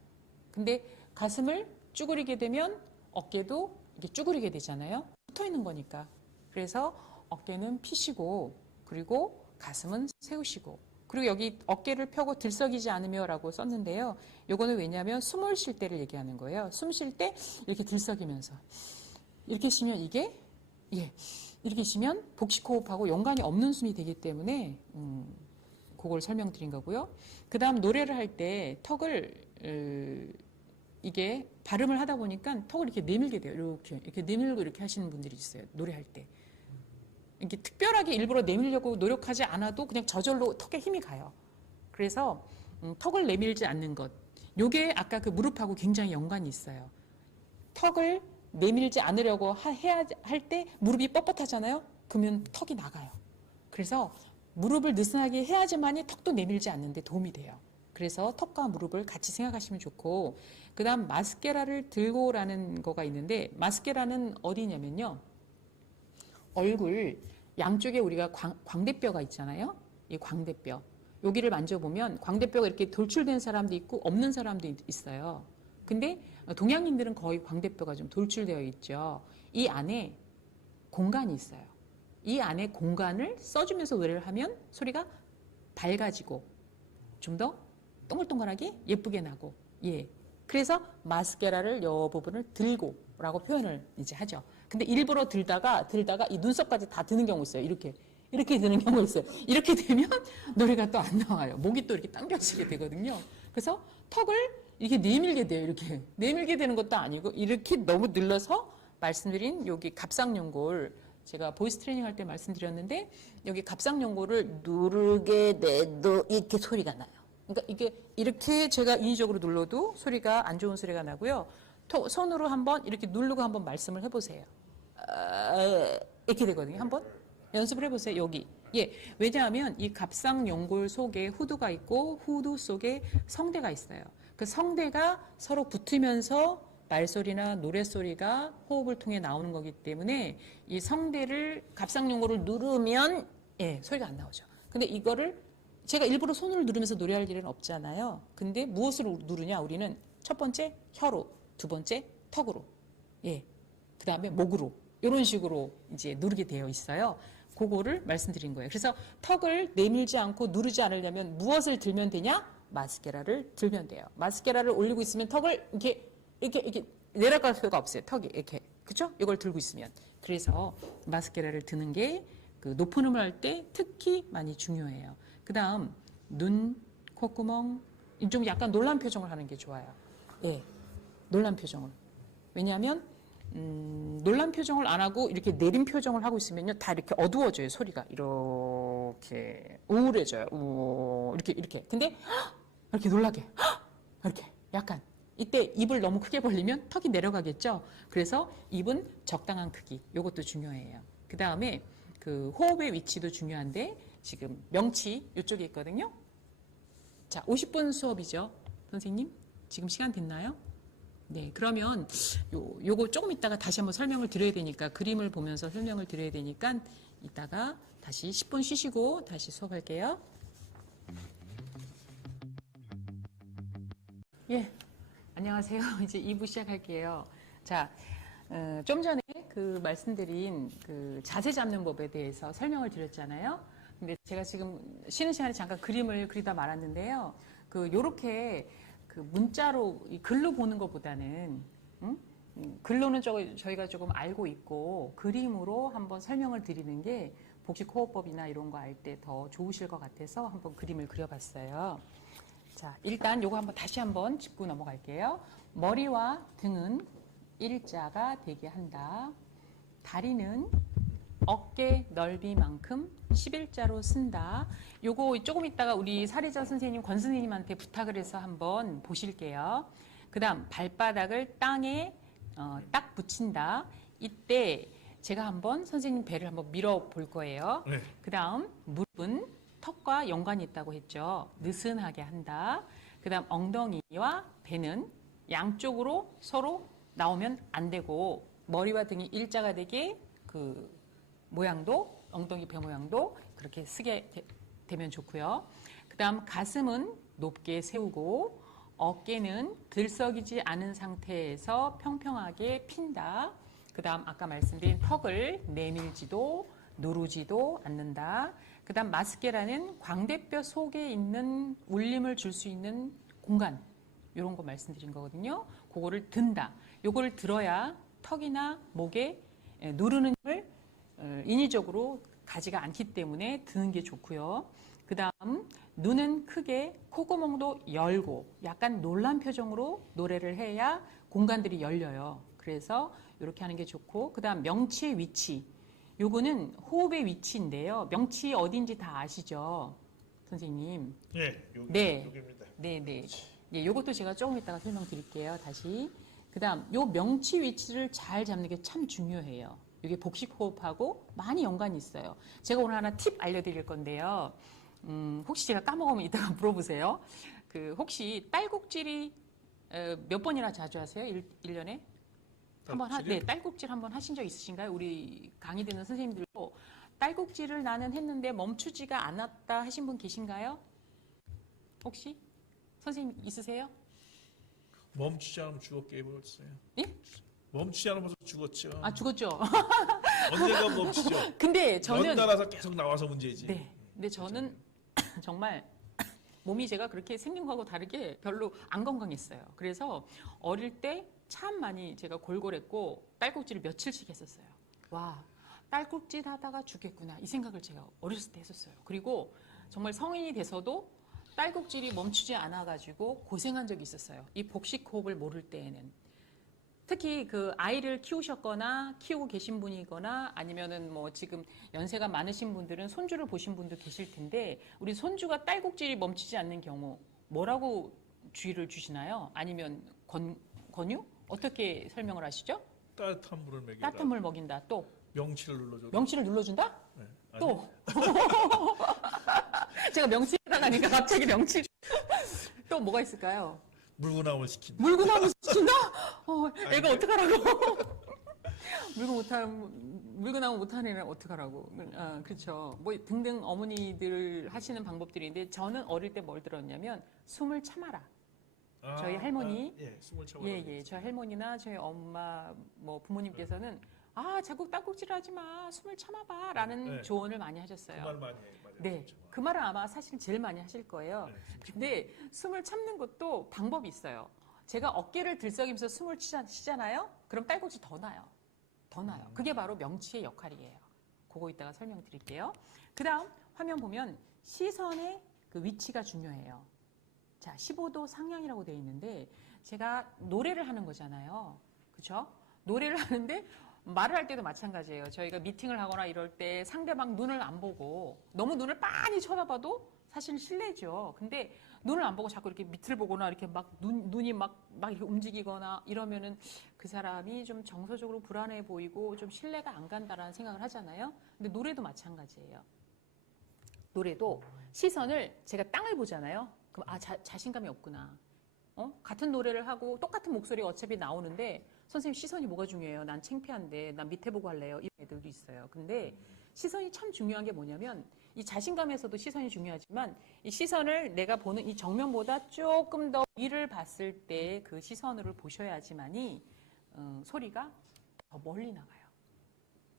근데 가슴을 쭈그리게 되면 어깨도 이렇게 쭈그리게 되잖아요. 붙어 있는 거니까. 그래서 어깨는 피시고 그리고 가슴은 세우시고 그리고 여기 어깨를 펴고 들썩이지 않으며라고 썼는데요. 요거는 왜냐하면 숨을 쉴 때를 얘기하는 거예요. 숨 쉴 때 이렇게 들썩이면서 이렇게 쉬면 이게 이렇게 쉬면 복식 호흡하고 연관이 없는 숨이 되기 때문에 그걸 설명드린 거고요. 그 다음 노래를 할 때 턱을 이게 발음을 하다 보니까 턱을 이렇게 내밀게 돼요. 이렇게 내밀고 이렇게 하시는 분들이 있어요. 노래할 때. 이렇게 특별하게 일부러 내밀려고 노력하지 않아도 그냥 저절로 턱에 힘이 가요. 그래서 턱을 내밀지 않는 것. 요게 아까 그 무릎하고 굉장히 연관이 있어요. 턱을 내밀지 않으려고 해야 할 때 무릎이 뻣뻣하잖아요. 그러면 턱이 나가요. 그래서 무릎을 느슨하게 해야지만이 턱도 내밀지 않는데 도움이 돼요. 그래서 턱과 무릎을 같이 생각하시면 좋고 그 다음 마스케라를 들고라는 거가 있는데 마스케라는 어디냐면요. 얼굴 양쪽에 우리가 광대뼈가 있잖아요. 이 광대뼈. 여기를 만져보면 광대뼈가 이렇게 돌출된 사람도 있고 없는 사람도 있어요. 근데 동양인들은 거의 광대뼈가 좀 돌출되어 있죠. 이 안에 공간이 있어요. 이 안에 공간을 써주면서 노래를 하면 소리가 밝아지고 좀 더 동글동글하게 예쁘게 나고 그래서 마스케라를 이 부분을 들고라고 표현을 이제 하죠. 근데 일부러 들다가 이 눈썹까지 다 드는 경우 있어요. 이렇게 드는 경우 있어요. 이렇게 되면 노래가 또 안 나와요. 목이 또 이렇게 당겨지게 되거든요. 그래서 턱을 이렇게 내밀게 돼요. 이렇게 내밀게 되는 것도 아니고 이렇게 너무 늘려서 말씀드린 여기 갑상연골 제가 보이스 트레이닝 할 때 말씀드렸는데 여기 갑상연골을 누르게 돼도 이렇게 소리가 나요. 그러니까 이게 이렇게 제가 인위적으로 눌러도 소리가 안 좋은 소리가 나고요. 손으로 한번 이렇게 누르고 한번 말씀을 해보세요. 이렇게 되거든요. 한번 연습을 해보세요. 여기. 왜냐하면 이 갑상연골 속에 후두가 있고 후두 속에 성대가 있어요. 그 성대가 서로 붙으면서 말소리나 노래소리가 호흡을 통해 나오는 거기 때문에 이 성대를 갑상연골을 누르면 소리가 안 나오죠. 근데 이거를 제가 일부러 손으로 누르면서 노래할 일은 없잖아요. 근데 무엇으로 누르냐? 우리는 첫 번째 혀로, 두 번째 턱으로, 그 다음에 목으로 이런 식으로 이제 누르게 되어 있어요. 그거를 말씀드린 거예요. 그래서 턱을 내밀지 않고 누르지 않으려면 무엇을 들면 되냐? 마스케라를 들면 돼요. 마스케라를 올리고 있으면 턱을 이렇게 내려갈 수가 없어요. 턱이 이렇게 그렇죠? 이걸 들고 있으면 그래서 마스케라를 드는 게 그 높은 음을 할 때 특히 많이 중요해요. 그 다음 눈, 콧구멍 좀 약간 놀란 표정을 하는 게 좋아요. 놀란 표정을. 왜냐하면 놀란 표정을 안 하고 이렇게 내린 표정을 하고 있으면요 다 이렇게 어두워져요. 소리가 이렇게 우울해져요. 이렇게. 근데 이렇게 놀라게 이렇게 약간 이때 입을 너무 크게 벌리면 턱이 내려가겠죠. 그래서 입은 적당한 크기. 이것도 중요해요. 그 다음에 그 호흡의 위치도 중요한데 지금 명치 이쪽에 있거든요. 자, 50분 수업이죠. 선생님, 지금 시간 됐나요? 네, 그러면 요거 조금 있다가 다시 한번 설명을 드려야 되니까 그림을 보면서 설명을 드려야 되니까 이따가 다시 10분 쉬시고 다시 수업할게요. 안녕하세요. 이제 2부 시작할게요. 자, 좀 전에 그 말씀드린 그 자세 잡는 법에 대해서 설명을 드렸잖아요. 근데 제가 지금 쉬는 시간에 잠깐 그림을 그리다 말았는데요. 요렇게 그 문자로 글로 보는 것보다는 글로는 저희가 조금 알고 있고 그림으로 한번 설명을 드리는 게 복식호흡법이나 이런 거 알 때 더 좋으실 것 같아서 한번 그림을 그려봤어요. 자, 일단 요거 다시 한번 짚고 넘어갈게요. 머리와 등은 일자가 되게 한다. 다리는 어깨 넓이만큼 11자로 쓴다. 요거 조금 있다가 우리 사례자 선생님, 권 선생님한테 부탁을 해서 한번 보실게요. 그 다음 발바닥을 땅에 딱 붙인다. 이때 제가 한번 선생님 배를 한번 밀어 볼 거예요. 네. 그 다음 무릎은 턱과 연관이 있다고 했죠. 느슨하게 한다. 그 다음 엉덩이와 배는 양쪽으로 서로 나오면 안 되고 머리와 등이 일자가 되게 그 모양도 엉덩이 배 모양도 그렇게 쓰게 되면 좋고요. 그 다음 가슴은 높게 세우고 어깨는 들썩이지 않은 상태에서 평평하게 핀다. 그 다음 아까 말씀드린 턱을 내밀지도 누르지도 않는다. 그 다음 마스케라는 광대뼈 속에 있는 울림을 줄 수 있는 공간, 이런 거 말씀드린 거거든요. 그거를 든다. 요거를 들어야 턱이나 목에 누르는 힘을 인위적으로 가지가 않기 때문에 드는 게 좋고요. 그 다음 눈은 크게 콧구멍도 열고 약간 놀란 표정으로 노래를 해야 공간들이 열려요. 그래서 이렇게 하는 게 좋고, 그 다음 명치의 위치. 요거는 호흡의 위치인데요. 명치 어딘지 다 아시죠? 선생님. 네, 네. 여기입니다. 네네. 예, 요것도 제가 조금 이따가 설명드릴게요. 다시. 그 다음 요 명치 위치를 잘 잡는 게 참 중요해요. 이게 복식 호흡하고 많이 연관이 있어요. 제가 오늘 하나 팁 알려드릴 건데요. 혹시 제가 까먹으면 이따가 물어보세요. 혹시 딸꾹질이 몇 번이나 자주 하세요? 1년에? 네, 딸꾹질 한번 하신 적 있으신가요? 우리 강의 듣는 선생님들도 딸꾹질을 나는 했는데 멈추지가 않았다 하신 분 계신가요? 혹시? 선생님 있으세요? 멈추지 않으면 죽었게 해버렸어요. 예? 멈추지 않으면 죽었죠. 아, 죽었죠. 언제가 멈추죠? 근데 저는 연달아서 계속 나와서 문제지. 네. 근데 저는 정말 몸이 제가 그렇게 생긴 거하고 다르게 별로 안 건강했어요. 그래서 어릴 때 참 많이 제가 골골했고 딸꾹질을 며칠씩 했었어요. 와, 딸꾹질 하다가 죽겠구나 이 생각을 제가 어렸을 때 했었어요. 그리고 정말 성인이 돼서도 딸꾹질이 멈추지 않아가지고 고생한 적이 있었어요. 이 복식 호흡을 모를 때에는. 특히 그 아이를 키우셨거나 키우고 계신 분이거나 아니면은 뭐 지금 연세가 많으신 분들은 손주를 보신 분도 계실 텐데, 우리 손주가 딸꾹질이 멈추지 않는 경우 뭐라고 주의를 주시나요? 아니면 권유? 어떻게 설명을 하시죠? 따뜻한 물을 먹인다. 따뜻한 물 먹인다. 또 명치를 눌러줘. 명치를 눌러준다? 네. 아니, 또 제가 명치에다 가니까 갑자기 명치 또 뭐가 있을까요? 물구나무를 시킨다. 물구나무 시킨다? 애가 어떡하라고? 물구나무 못하는 애는 어떡하라고? 그렇죠. 뭐 등등 어머니들 하시는 방법들인데, 저는 어릴 때 뭘 들었냐면 숨을 참아라. 저희 할머니, 예, 숨을 참아. 예, 저희 할머니나 저희 엄마, 뭐 부모님께서는 자꾸 딸꾹질 하지 마, 숨을 참아봐라는 네. 조언을 많이 하셨어요. 그 말 많이 해요. 맞아요. 네, 그 말은 아마 사실 제일 많이 하실 거예요. 네, 근데 숨을 참는 것도 방법이 있어요. 제가 어깨를 들썩이면서 숨을 쉬잖아요. 그럼 딸꾹질 더 나요. 더 나요. 그게 바로 명치의 역할이에요. 그거 이따가 설명드릴게요. 그 다음 화면 보면 시선의 그 위치가 중요해요. 자, 15도 상향이라고 되어 있는데, 제가 노래를 하는 거잖아요. 그렇죠? 노래를 하는데 말을 할 때도 마찬가지예요. 저희가 미팅을 하거나 이럴 때 상대방 눈을 안 보고 너무 눈을 빤히 쳐다봐도 사실 실례죠. 근데 눈을 안 보고 자꾸 이렇게 밑을 보거나 이렇게 막 눈이 막 이렇게 움직이거나 이러면은 그 사람이 좀 정서적으로 불안해 보이고 좀 신뢰가 안 간다라는 생각을 하잖아요. 근데 노래도 마찬가지예요. 노래도 시선을 제가 땅을 보잖아요. 그럼 자신감이 없구나. 같은 노래를 하고 똑같은 목소리가 어차피 나오는데 선생님 시선이 뭐가 중요해요? 난 창피한데 난 밑에 보고 할래요. 이런 애들도 있어요. 근데 시선이 참 중요한 게 뭐냐면, 이 자신감에서도 시선이 중요하지만 이 시선을 내가 보는 이 정면보다 조금 더 위를 봤을 때 그 시선으로 보셔야지만이 소리가 더 멀리 나가요.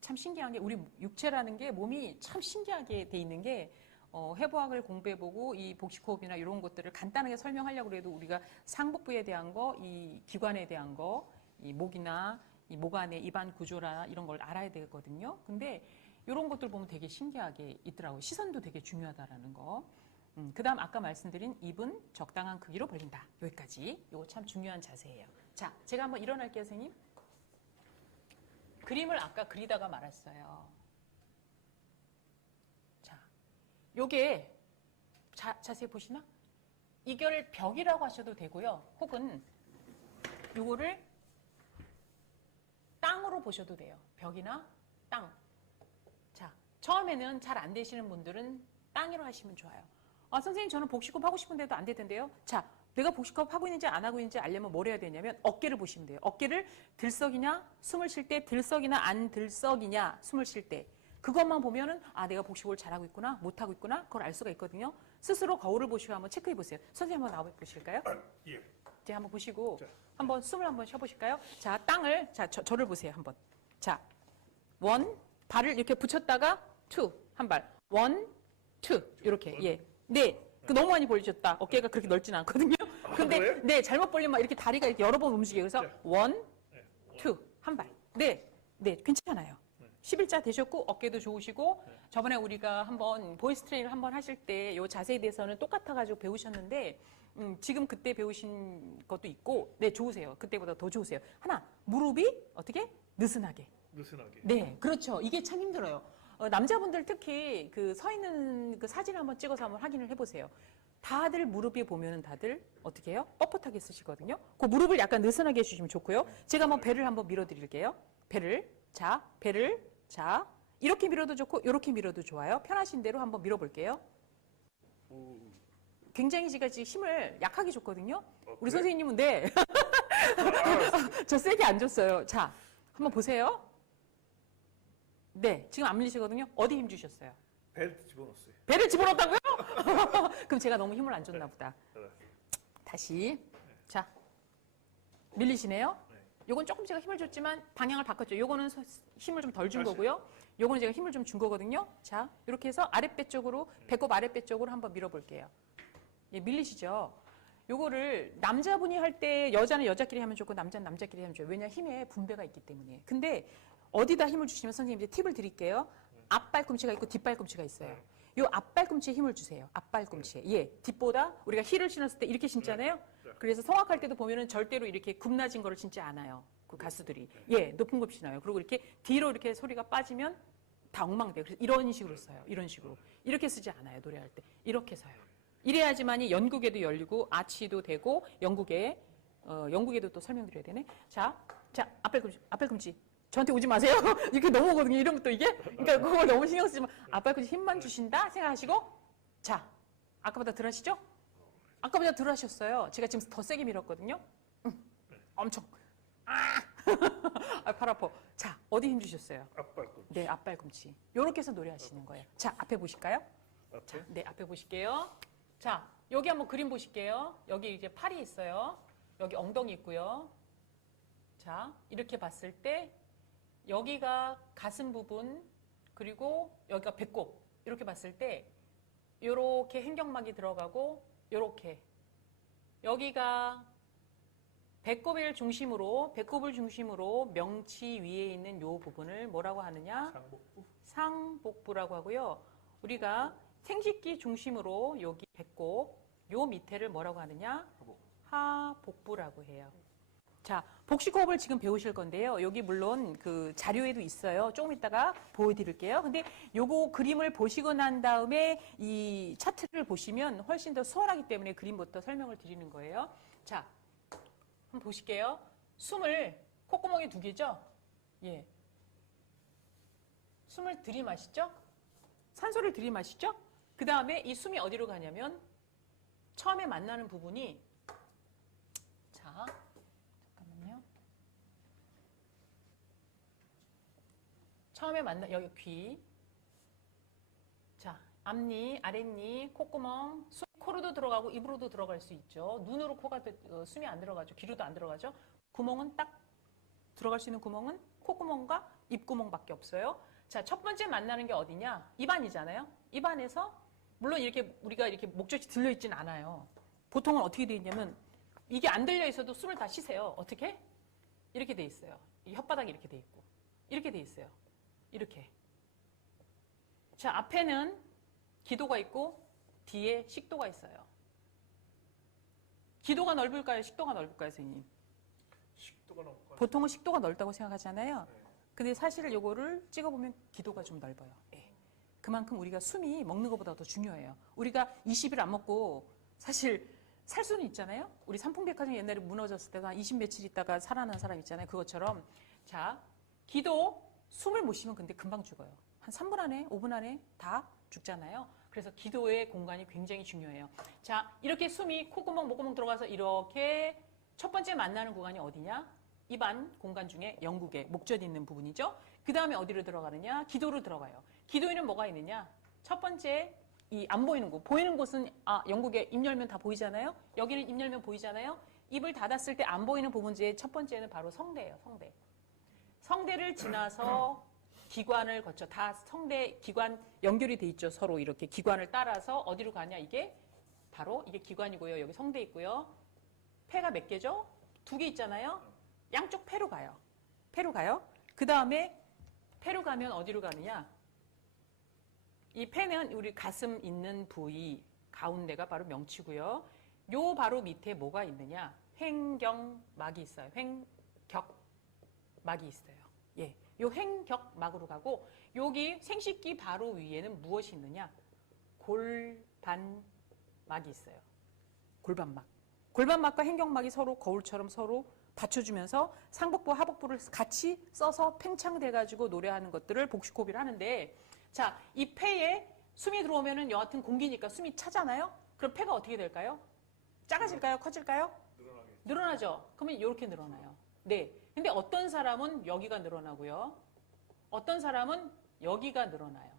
참 신기한 게 우리 육체라는 게 몸이 참 신기하게 돼 있는 게 해부학을 공부해보고 이 복식호흡이나 이런 것들을 간단하게 설명하려고 해도 우리가 상복부에 대한 거, 이 기관에 대한 거, 이 목이나 이 목 안에 입안 구조나 이런 걸 알아야 되거든요. 근데 이런 것들 보면 되게 신기하게 있더라고요. 시선도 되게 중요하다라는 거. 그다음 아까 말씀드린 입은 적당한 크기로 벌린다. 여기까지. 이거 참 중요한 자세예요. 자, 제가 한번 일어날게요, 선생님. 그림을 아까 그리다가 말았어요. 자, 요게 자세히 보시나? 이걸 벽이라고 하셔도 되고요. 혹은 요거를 땅으로 보셔도 돼요. 벽이나 땅. 자, 처음에는 잘 안 되시는 분들은 땅으로 하시면 좋아요. 아, 선생님 저는 복식호흡 하고 싶은데도 안 되던데요. 자, 내가 복식호흡 하고 있는지 안 하고 있는지 알려면 뭘 해야 되냐면 어깨를 보시면 돼요. 어깨를 들썩이냐 숨을 쉴 때 들썩이나 안 들썩이냐 숨을 쉴 때 그것만 보면은 아 내가 복식호흡을 잘하고 있구나 못하고 있구나 그걸 알 수가 있거든요. 스스로 거울을 보시고 한번 체크해 보세요. 선생님 한번 나와 보실까요? 예. 이제 한번 보시고 자. 한번 숨을 한번 쉬어보실까요? 자, 땅을 저를 보세요 한번. 자, 원 발을 이렇게 붙였다가 투 한 발 원 투 이렇게 예. 네. 그 너무 많이 벌리셨다. 어깨가 그렇게 넓진 않거든요. 근데 그래요? 네 잘못 벌리면 이렇게 다리가 이렇게 여러 번 움직여요. 그래서 원, 투 한 발. 네, 네 괜찮아요. 11자 되셨고 어깨도 좋으시고 저번에 우리가 한번 보이스 트레이닝을 한번 하실 때 이 자세에 대해서는 똑같아가지고 배우셨는데 지금 그때 배우신 것도 있고 네 좋으세요. 그때보다 더 좋으세요. 하나 무릎이 어떻게 느슨하게. 느슨하게. 네, 그렇죠. 이게 참 힘들어요. 남자분들 특히 그 서 있는 그 사진을 한번 찍어서 한번 확인을 해보세요. 다들 무릎이 보면은 다들 어떻게 해요? 뻣뻣하게 쓰시거든요. 그 무릎을 약간 느슨하게 해주시면 좋고요. 제가 한번 배를 한번 밀어드릴게요. 배를 자 이렇게 밀어도 좋고 이렇게 밀어도 좋아요. 편하신 대로 한번 밀어볼게요. 굉장히 제가 지금 힘을 약하게 줬거든요. 우리 그래? 선생님은 네. 저 세게 안 줬어요. 자, 한번 보세요. 네, 지금 안 밀리시거든요. 어디 힘 주셨어요? 배를 집어넣었어요. 배를 집어넣었다고요? 그럼 제가 너무 힘을 안 줬나 보다. 네. 다시. 자, 밀리시네요. 네. 요건 조금 제가 힘을 줬지만 방향을 바꿨죠. 요거는 힘을 좀 덜 준 다시. 거고요. 요거는 제가 힘을 좀 준 거거든요. 자, 이렇게 해서 아랫배 쪽으로, 배꼽 아랫배 쪽으로 한번 밀어볼게요. 예, 밀리시죠? 요거를 남자분이 할 때 여자는 여자끼리 하면 좋고 남자는 남자끼리 하면 좋아요. 왜냐 힘에 분배가 있기 때문에. 근데 어디다 힘을 주시면 선생님 이제 팁을 드릴게요. 앞발꿈치가 있고 뒷발꿈치가 있어요. 요 앞발꿈치에 힘을 주세요. 앞발꿈치에. 예, 뒷보다 우리가 힐을 신었을 때 이렇게 신잖아요. 그래서 성악할 때도 보면은 절대로 이렇게 굽나진 거를 신지 않아요. 그 가수들이. 예, 높은 굽 신어요. 그리고 이렇게 뒤로 이렇게 소리가 빠지면 다 엉망돼요. 그래서 이런 식으로 써요. 이런 식으로. 이렇게 쓰지 않아요. 노래할 때. 이렇게 서요. 이래야지만이 연국에도 열리고 아치도 되고 영국에도 또 설명드려야 되네. 자, 앞발꿈치. 저한테 오지 마세요. 이렇게 넘어오거든요. 이러면 또 이게. 그러니까 그걸 너무 신경 쓰지 마. 앞발꿈치 힘만 주신다 생각하시고. 자, 아까보다 덜 하시죠? 아까보다 덜 하셨어요. 제가 지금 더 세게 밀었거든요. 엄청. 팔 아파. 자, 어디 힘 주셨어요? 앞발꿈치. 네, 앞발꿈치. 요렇게 해서 노래하시는 거예요. 자, 앞에 보실까요? 앞에. 자, 네, 앞에 보실게요. 자, 여기 한번 그림 보실게요. 여기 이제 팔이 있어요. 여기 엉덩이 있고요. 자, 이렇게 봤을 때 여기가 가슴 부분 그리고 여기가 배꼽 이렇게 봤을 때 요렇게 횡격막이 들어가고 요렇게 여기가 배꼽을 중심으로 명치 위에 있는 요 부분을 뭐라고 하느냐? 상복부. 상복부라고 하고요. 우리가 생식기 중심으로 여기 배꼽 요 밑에를 뭐라고 하느냐? 하복부라고 해요. 자, 복식호흡을 지금 배우실 건데요. 여기 물론 그 자료에도 있어요. 조금 이따가 보여드릴게요. 근데 요거 그림을 보시고 난 다음에 이 차트를 보시면 훨씬 더 수월하기 때문에 그림부터 설명을 드리는 거예요. 자, 한번 보실게요. 숨을 콧구멍에 두 개죠? 예. 숨을 들이마시죠? 산소를 들이마시죠? 그 다음에 이 숨이 어디로 가냐면 처음에 만나는 부분이 자, 잠깐만요. 처음에 여기 귀. 자, 앞니, 아랫니, 콧구멍, 숨 코로도 들어가고 입으로도 들어갈 수 있죠. 눈으로 코가 숨이 안 들어가죠. 귀로도 안 들어가죠. 구멍은 딱 들어갈 수 있는 구멍은 콧구멍과 입구멍밖에 없어요. 자, 첫 번째 만나는 게 어디냐? 입안이잖아요. 입안에서 물론 이렇게 우리가 이렇게 목젖이 들려 있진 않아요. 보통은 어떻게 돼 있냐면 이게 안 들려 있어도 숨을 다 쉬세요. 어떻게? 이렇게 돼 있어요. 이 혓바닥이 이렇게 돼 있고 이렇게 돼 있어요. 이렇게. 자, 앞에는 기도가 있고 뒤에 식도가 있어요. 기도가 넓을까요? 식도가 넓을까요, 선생님? 식도가 넓고 보통은 식도가 넓다고 생각하잖아요. 근데 사실 요거를 찍어보면 기도가 좀 넓어요. 예. 그만큼 우리가 숨이 먹는 것보다 더 중요해요. 우리가 20일 안 먹고 사실 살 수는 있잖아요. 우리 삼풍백화점 옛날에 무너졌을 때가 20 며칠 있다가 살아난 사람 있잖아요. 그것처럼 자, 기도 숨을 못 쉬면 근데 금방 죽어요. 한 3분 안에 5분 안에 다 죽잖아요. 그래서 기도의 공간이 굉장히 중요해요. 자, 이렇게 숨이 콧구멍, 목구멍 들어가서 이렇게 첫 번째 만나는 구간이 어디냐? 입안 공간 중에 영국에 목젖 있는 부분이죠. 그 다음에 어디로 들어가느냐? 기도로 들어가요. 기도에는 뭐가 있느냐? 첫 번째 이 안 보이는 곳. 보이는 곳은 영국에 입 열면 다 보이잖아요. 여기는 입 열면 보이잖아요. 입을 닫았을 때 안 보이는 부분 중에 첫 번째는 바로 성대예요. 성대. 성대를 지나서 기관을 거쳐 다 성대 기관 연결이 돼 있죠. 서로 이렇게 기관을 따라서 어디로 가냐? 이게 바로 이게 기관이고요. 여기 성대 있고요. 폐가 몇 개죠? 2개 있잖아요. 양쪽 폐로 가요. 폐로 가요. 그 다음에 폐로 가면 어디로 가느냐? 이 폐는 우리 가슴 있는 부위 가운데가 바로 명치고요. 요 바로 밑에 뭐가 있느냐? 횡격막이 있어요. 횡격막이 있어요. 예, 요 횡격막으로 가고 여기 생식기 바로 위에는 무엇이 있느냐? 골반막이 있어요. 골반막. 골반막과 횡격막이 서로 거울처럼 서로 받쳐주면서 상복부, 하복부를 같이 써서 팽창돼가지고 노래하는 것들을 복식호흡을 하는데 자, 이 폐에 숨이 들어오면은 여하튼 공기니까 숨이 차잖아요? 그럼 폐가 어떻게 될까요? 작아질까요? 커질까요? 늘어나죠? 그러면 이렇게 늘어나요. 네. 근데 어떤 사람은 여기가 늘어나고요. 어떤 사람은 여기가 늘어나요.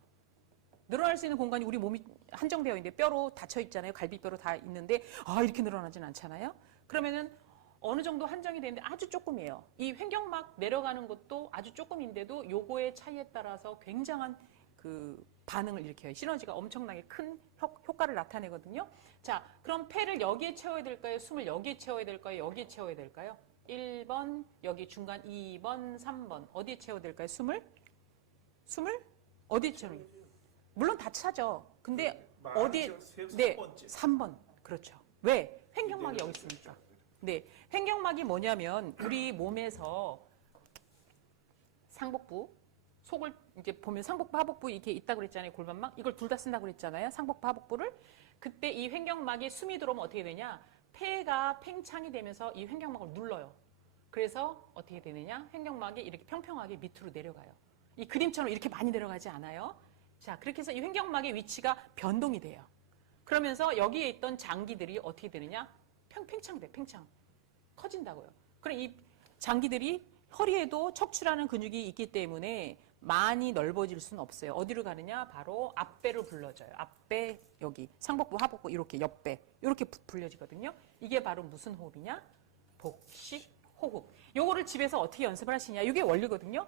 늘어날 수 있는 공간이 우리 몸이 한정되어 있는데 뼈로 닫혀 있잖아요. 갈비뼈로 다 있는데 이렇게 늘어나진 않잖아요. 그러면은 어느 정도 한정이 되는데 아주 조금이에요. 이 횡격막 내려가는 것도 아주 조금인데도 요거의 차이에 따라서 굉장한 그 반응을 일으켜요. 시너지가 엄청나게 큰 효과를 나타내거든요. 자, 그럼 폐를 여기에 채워야 될까요? 숨을 여기에 채워야 될까요? 여기에 채워야 될까요? 1번, 여기 중간 2번, 3번. 어디에 채워야 될까요? 숨을 어디에 채워야 될까요? 물론 다 차죠. 근데 어디에? 네, 3번. 그렇죠. 왜? 횡격막이 여기 있으니까. 네, 횡격막이 뭐냐면 우리 몸에서 상복부, 속을 이제 보면 상복부, 하복부 이렇게 있다고 그랬잖아요. 골반막. 이걸 둘 다 쓴다고 그랬잖아요. 상복부, 하복부를. 그때 이 횡격막에 숨이 들어오면 어떻게 되냐? 폐가 팽창이 되면서 이 횡격막을 눌러요. 그래서 어떻게 되느냐? 횡격막이 이렇게 평평하게 밑으로 내려가요. 이 그림처럼 이렇게 많이 내려가지 않아요. 자, 그렇게 해서 이 횡격막의 위치가 변동이 돼요. 그러면서 여기에 있던 장기들이 어떻게 되느냐? 팽창돼, 팽창. 커진다고요. 그럼 이 장기들이 허리에도 척추라는 근육이 있기 때문에 많이 넓어질 수는 없어요. 어디로 가느냐? 바로 앞배로 불러져요. 앞배, 여기. 상복부, 하복부, 이렇게 옆배. 이렇게 불려지거든요. 이게 바로 무슨 호흡이냐? 복식 호흡. 요거를 집에서 어떻게 연습을 하시냐? 이게 원리거든요.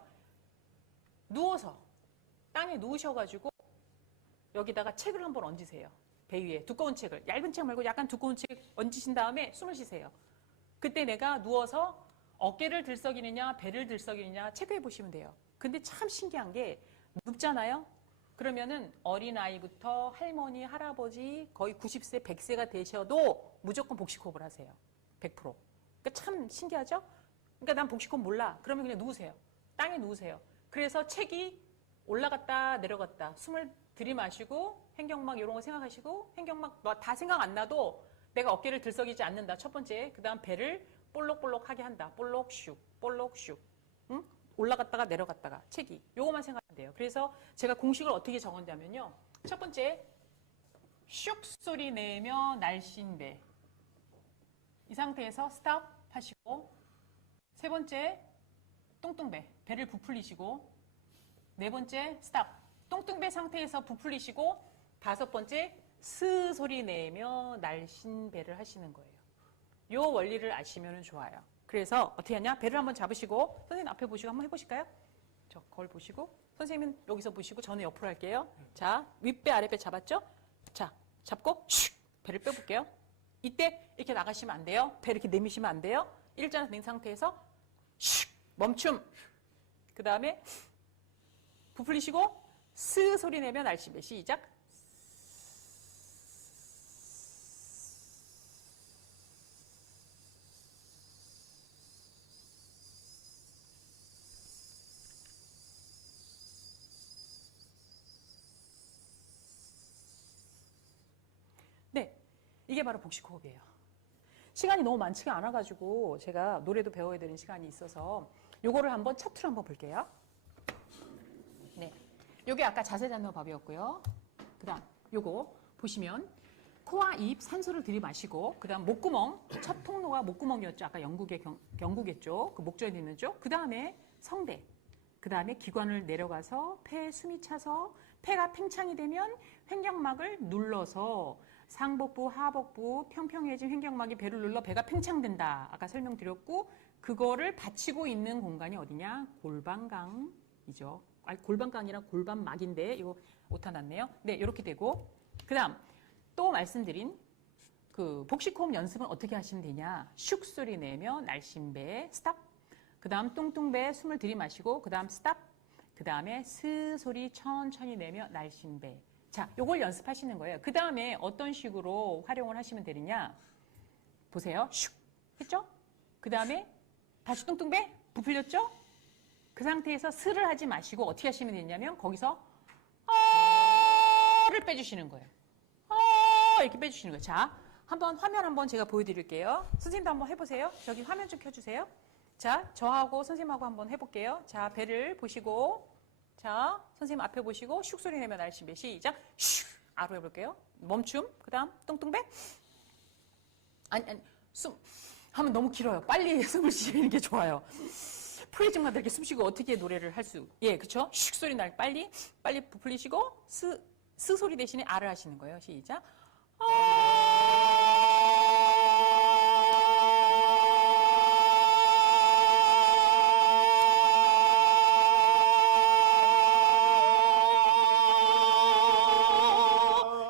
누워서 땅에 누우셔가지고 여기다가 책을 한번 얹으세요. 배 위에 두꺼운 책을. 얇은 책 말고 약간 두꺼운 책 얹으신 다음에 숨을 쉬세요. 그때 내가 누워서 어깨를 들썩이느냐 배를 들썩이느냐 체크해 보시면 돼요. 근데 참 신기한 게 눕잖아요. 그러면은 어린아이부터 할머니, 할아버지 거의 90세, 100세가 되셔도 무조건 복식호흡을 하세요. 100%. 그러니까 참 신기하죠? 그러니까 난 복식호흡 몰라. 그러면 그냥 누우세요. 땅에 누우세요. 그래서 책이 올라갔다 내려갔다 숨을 들이마시고 횡격막 이런 거 생각하시고 횡격막 다 생각 안 나도 내가 어깨를 들썩이지 않는다. 첫 번째. 그 다음 배를 볼록볼록하게 한다. 볼록슉, 볼록슉. 응? 올라갔다가 내려갔다가 책이. 요거만 생각하면 돼요. 그래서 제가 공식을 어떻게 적었냐면요. 첫 번째, 슉 소리 내며 날씬배. 이 상태에서 스탑 하시고 세 번째, 뚱뚱배. 배를 부풀리시고 네 번째, 스탑. 뚱뚱배 상태에서 부풀리시고 다섯 번째, 스 소리 내며 날씬배를 하시는 거예요. 요 원리를 아시면 좋아요. 그래서 어떻게 하냐? 배를 한번 잡으시고 선생님 앞에 보시고 한번 해보실까요? 저 거울 보시고 선생님은 여기서 보시고 저는 옆으로 할게요. 자, 윗배 아랫배 잡았죠? 자, 잡고 슉 배를 빼볼게요. 이때 이렇게 나가시면 안 돼요. 배 이렇게 내미시면 안 돼요. 일자로 된 상태에서 슉 멈춤. 그 다음에 부풀리시고 스 소리 내면 날씨배 시작. 네, 이게 바로 복식호흡이에요. 시간이 너무 많지가 않아가지고 제가 노래도 배워야 되는 시간이 있어서 요거를 한번 차트로 한번 볼게요. 네, 요게 아까 자세 잡는 법이었고요. 그다음 요거 보시면 코와 입 산소를 들이마시고 그다음 목구멍 첫 통로가 목구멍이었죠. 아까 영구겠죠. 그 목젖에 있는 쪽. 그다음에 성대. 그다음에 기관을 내려가서 폐에 숨이 차서 폐가 팽창이 되면 횡격막을 눌러서 상복부, 하복부, 평평해진 횡격막이 배를 눌러 배가 팽창된다. 아까 설명드렸고 그거를 받치고 있는 공간이 어디냐? 골반강이죠. 아니, 골반강이랑 골반막인데 이거 오타 났네요. 네, 이렇게 되고 그다음 또 말씀드린 그 복식호흡 연습은 어떻게 하시면 되냐? 슉 소리 내며 날씬배 스탑. 그다음 뚱뚱배 숨을 들이마시고 그다음 스탑. 그다음에 스 소리 천천히 내며 날씬배. 자, 요걸 연습하시는 거예요. 그 다음에 어떤 식으로 활용을 하시면 되느냐? 보세요. 슉 했죠? 그 다음에 다시 뚱뚱배 부풀렸죠? 그 상태에서 스를 하지 마시고 어떻게 하시면 되냐면 거기서 를 빼주시는 거예요. 이렇게 빼주시는 거예요. 자, 한번 화면 한번 제가 보여드릴게요. 선생님도 한번 해보세요. 저기 화면 좀 켜주세요. 자, 저하고 선생님하고 한번 해볼게요. 자, 배를 보시고 자, 선생님 앞에 보시고 슉 소리 내면 날씬배 시작. 슉 아로 해볼게요. 멈춤. 그 다음 뚱뚱배. 아니 숨 하면 너무 길어요. 빨리 숨을 쉬는 게 좋아요. 프레이징마다 이렇게 숨 쉬고 어떻게 노래를 할 수. 예, 그쵸? 슉 소리 날 빨리 부풀리시고 스 소리 대신에 아를 하시는 거예요. 시작.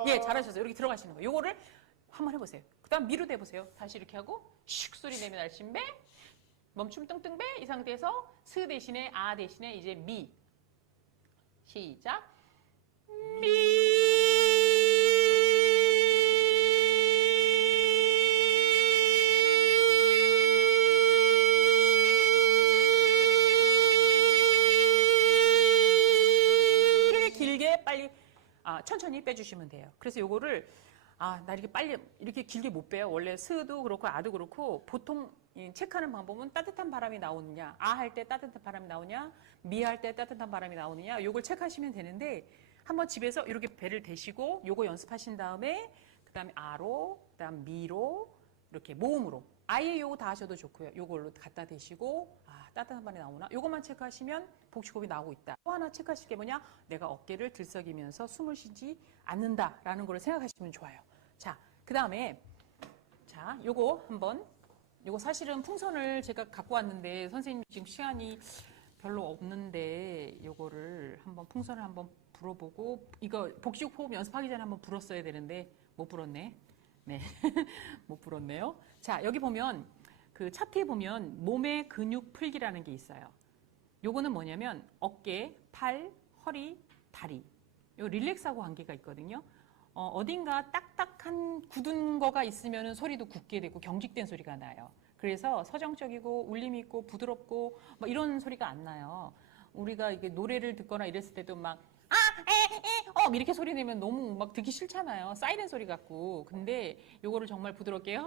예, 잘하셨어요. 이렇게 들어가시는 거예요. 요거를 한번 해보세요. 그 다음 미로 대보세요. 다시 이렇게 하고 슉 소리 내면 날씬배 멈춤 뚱뚱배 이 상태에서 스 대신에 아 대신에 이제 미 시작 미 이렇게 길게 빨리 천천히 빼주시면 돼요. 그래서 요거를 나 이렇게 빨리 이렇게 길게 못 빼요. 원래 스도 그렇고 아도 그렇고 보통 체크하는 방법은 따뜻한 바람이 나오느냐, 아 할 때 따뜻한 바람이 나오냐, 미 할 때 따뜻한 바람이 나오느냐, 요걸 체크하시면 되는데 한번 집에서 이렇게 배를 대시고 요거 연습하신 다음에 그다음에 아로, 그다음 미로 이렇게 모음으로 아예 요거 다 하셔도 좋고요. 요걸로 갖다 대시고 따뜻한 바람이 나오나? 요것만 체크하시면 복식호흡이 나오고 있다. 또 하나 체크하실 게 뭐냐? 내가 어깨를 들썩이면서 숨을 쉬지 않는다라는 걸 생각하시면 좋아요. 자, 그 다음에 자, 요거 한번 요거 사실은 풍선을 제가 갖고 왔는데 선생님 지금 시간이 별로 없는데 요거를 한번 풍선을 한번 불어보고 이거 복식호흡 연습하기 전에 한번 불었어야 되는데 못 불었네. 네, 못 불었네요. 자, 여기 보면 그 차트에 보면 몸의 근육 풀기라는 게 있어요. 요거는 뭐냐면 어깨, 팔, 허리, 다리. 요 릴렉스하고 관계가 있거든요. 어딘가 딱딱한 굳은 거가 있으면 소리도 굳게 되고 경직된 소리가 나요. 그래서 서정적이고 울림 있고 부드럽고 막 이런 소리가 안 나요. 우리가 이게 노래를 듣거나 이랬을 때도 막 이렇게 소리 내면 너무 막 듣기 싫잖아요. 사이렌 소리 같고. 근데 요거를 정말 부드럽게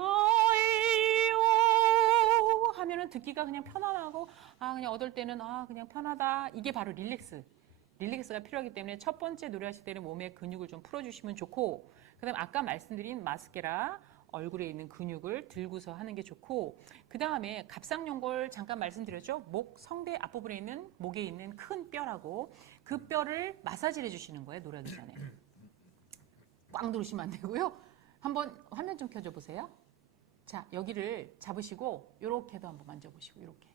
하면은 듣기가 그냥 편안하고 그냥 얻을 때는 그냥 편하다. 이게 바로 릴렉스가 필요하기 때문에 첫 번째 노래하실 때는 몸의 근육을 좀 풀어주시면 좋고 그다음 아까 말씀드린 마스케라 얼굴에 있는 근육을 들고서 하는 게 좋고 그 다음에 갑상연골 잠깐 말씀드렸죠. 목, 성대 앞부분에 있는 목에 있는 큰 뼈라고 그 뼈를 마사지를 해주시는 거예요. 노래하기 전에. 꽉 누르시면 안 되고요. 한번 화면 좀 켜줘 보세요. 자, 여기를 잡으시고 요렇게도 한번 만져보시고 요렇게.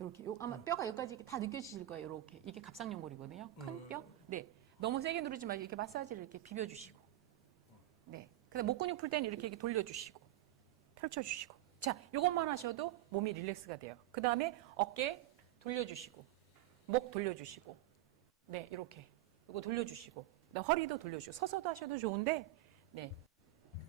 요렇게. 아마 뼈가 여기까지 다 느껴지실 거예요. 요렇게. 이게 갑상연골이거든요. 큰 뼈. 네. 너무 세게 누르지 말고 이렇게 마사지를 이렇게 비벼주시고. 네. 그다음 목 근육 풀 때는 이렇게 돌려주시고. 펼쳐주시고. 자, 요것만 하셔도 몸이 릴렉스가 돼요. 그 다음에 어깨 돌려주시고. 목 돌려주시고. 네. 이렇게. 요거 돌려주시고. 그다음 허리도 돌려주시고. 서서도 하셔도 좋은데, 네.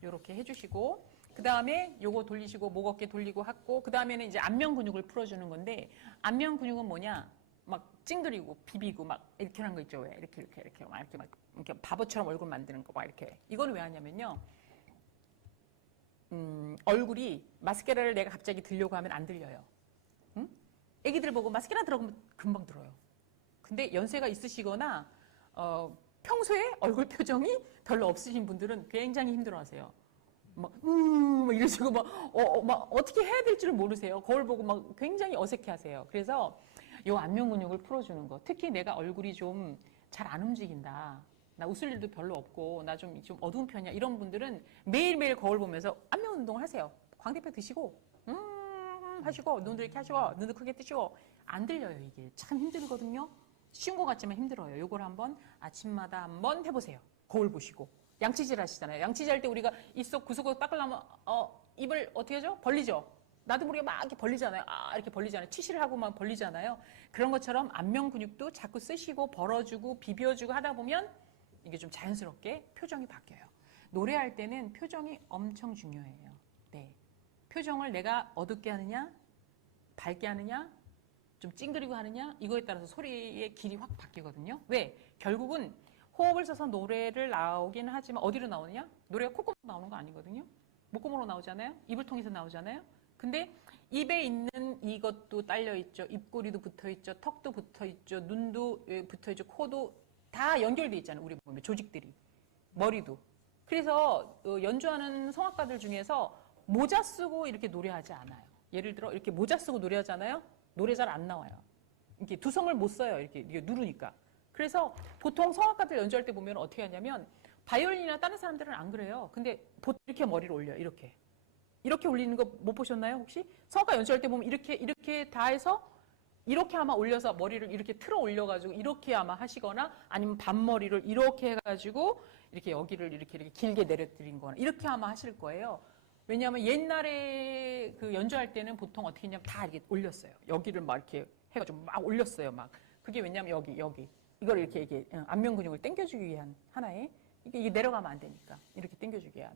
요렇게 해주시고. 그 다음에 요거 돌리시고 목 어깨 돌리고 하고 그 다음에는 이제 안면 근육을 풀어주는 건데 안면 근육은 뭐냐 막 찡그리고 비비고 막 이렇게 하는 거 있죠 왜 이렇게 막 이렇게 바보처럼 얼굴 만드는 거 막 이렇게 이거는 왜 하냐면요 얼굴이 마스카라를 내가 갑자기 들려고 하면 안 들려요. 응? 애기들 보고 마스카라 들어가면 금방 들어요. 근데 연세가 있으시거나 평소에 얼굴 표정이 별로 없으신 분들은 굉장히 힘들어하세요. 막 이러시고 막 어떻게 해야 될지를 모르세요. 거울 보고 막 굉장히 어색해하세요. 그래서 요 안면 근육을 풀어주는 거. 특히 내가 얼굴이 좀 잘 안 움직인다. 나 웃을 일도 별로 없고 나 좀 어두운 편이야. 이런 분들은 매일매일 거울 보면서 안면 운동을 하세요. 광대뼈 드시고 하시고 눈도 이렇게 하시고 눈도 크게 뜨시고 안 들려요. 이게 참 힘들거든요. 쉬운 것 같지만 힘들어요. 요걸 한번 아침마다 한번 해보세요. 거울 보시고. 양치질 하시잖아요. 양치질 할 때 우리가 입속 구석을 닦으려면 입을 어떻게 하죠? 벌리죠. 나도 모르게 막 이렇게 벌리잖아요. 이렇게 벌리잖아요. 치실을 하고 막 벌리잖아요. 그런 것처럼 안면 근육도 자꾸 쓰시고 벌어주고 비벼주고 하다 보면 이게 좀 자연스럽게 표정이 바뀌어요. 노래할 때는 표정이 엄청 중요해요. 네. 표정을 내가 어둡게 하느냐, 밝게 하느냐, 좀 찡그리고 하느냐 이거에 따라서 소리의 길이 확 바뀌거든요. 왜? 결국은 호흡을 써서 노래를 나오긴 하지만 어디로 나오느냐? 노래가 콧구멍으로 나오는 거 아니거든요. 목구멍으로 나오잖아요. 입을 통해서 나오잖아요. 근데 입에 있는 이것도 딸려 있죠. 입꼬리도 붙어 있죠. 턱도 붙어 있죠. 눈도 붙어 있죠. 코도 다 연결돼 있잖아요. 우리 몸에 조직들이. 머리도. 그래서 연주하는 성악가들 중에서 모자 쓰고 이렇게 노래하지 않아요. 예를 들어 이렇게 모자 쓰고 노래하잖아요. 노래 잘 안 나와요. 이렇게 두성을 못 써요. 이렇게 누르니까. 그래서 보통 성악가들 연주할 때 보면 어떻게 하냐면 바이올린이나 다른 사람들은 안 그래요. 근데 보통 이렇게 머리를 올려요. 이렇게 올리는 거 못 보셨나요 혹시? 성악가 연주할 때 보면 이렇게 다 해서 이렇게 아마 올려서 머리를 이렇게 틀어 올려가지고 이렇게 아마 하시거나 아니면 반머리를 이렇게 해가지고 이렇게 여기를 이렇게 길게 내려드린 거나 이렇게 아마 하실 거예요. 왜냐하면 옛날에 그 연주할 때는 보통 어떻게 했냐면 다 이렇게 올렸어요. 여기를 막 이렇게 해가지고 막 올렸어요. 막 그게 왜냐면 여기 이걸 이렇게 안면 근육을 당겨주기 위한 하나의 이게 내려가면 안 되니까 이렇게 당겨주기 위한.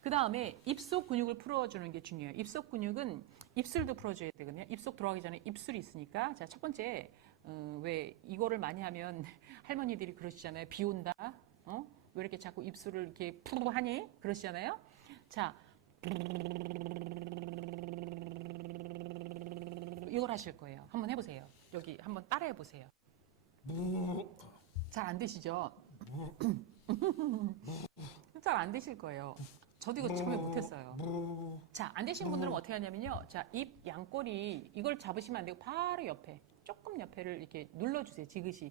그 다음에 입속 근육을 풀어주는 게 중요해요. 입속 근육은 입술도 풀어줘야 되거든요. 입속 들어가기 전에 입술이 있으니까. 자, 첫 번째, 왜 이거를 많이 하면 할머니들이 그러시잖아요. 비 온다. 왜 이렇게 자꾸 입술을 이렇게 푸르 하니? 그러시잖아요. 자, 이걸 하실 거예요. 한번 해보세요. 여기 한번 따라해 보세요. 잘 안 되시죠? 잘 안 되실 거예요. 저도 이거 처음에 못했어요. 자, 안 되신 분들은 어떻게 하냐면요. 자, 입 양꼬리 이걸 잡으시면 안 되고 바로 옆에 조금 옆에를 이렇게 눌러주세요. 지그시.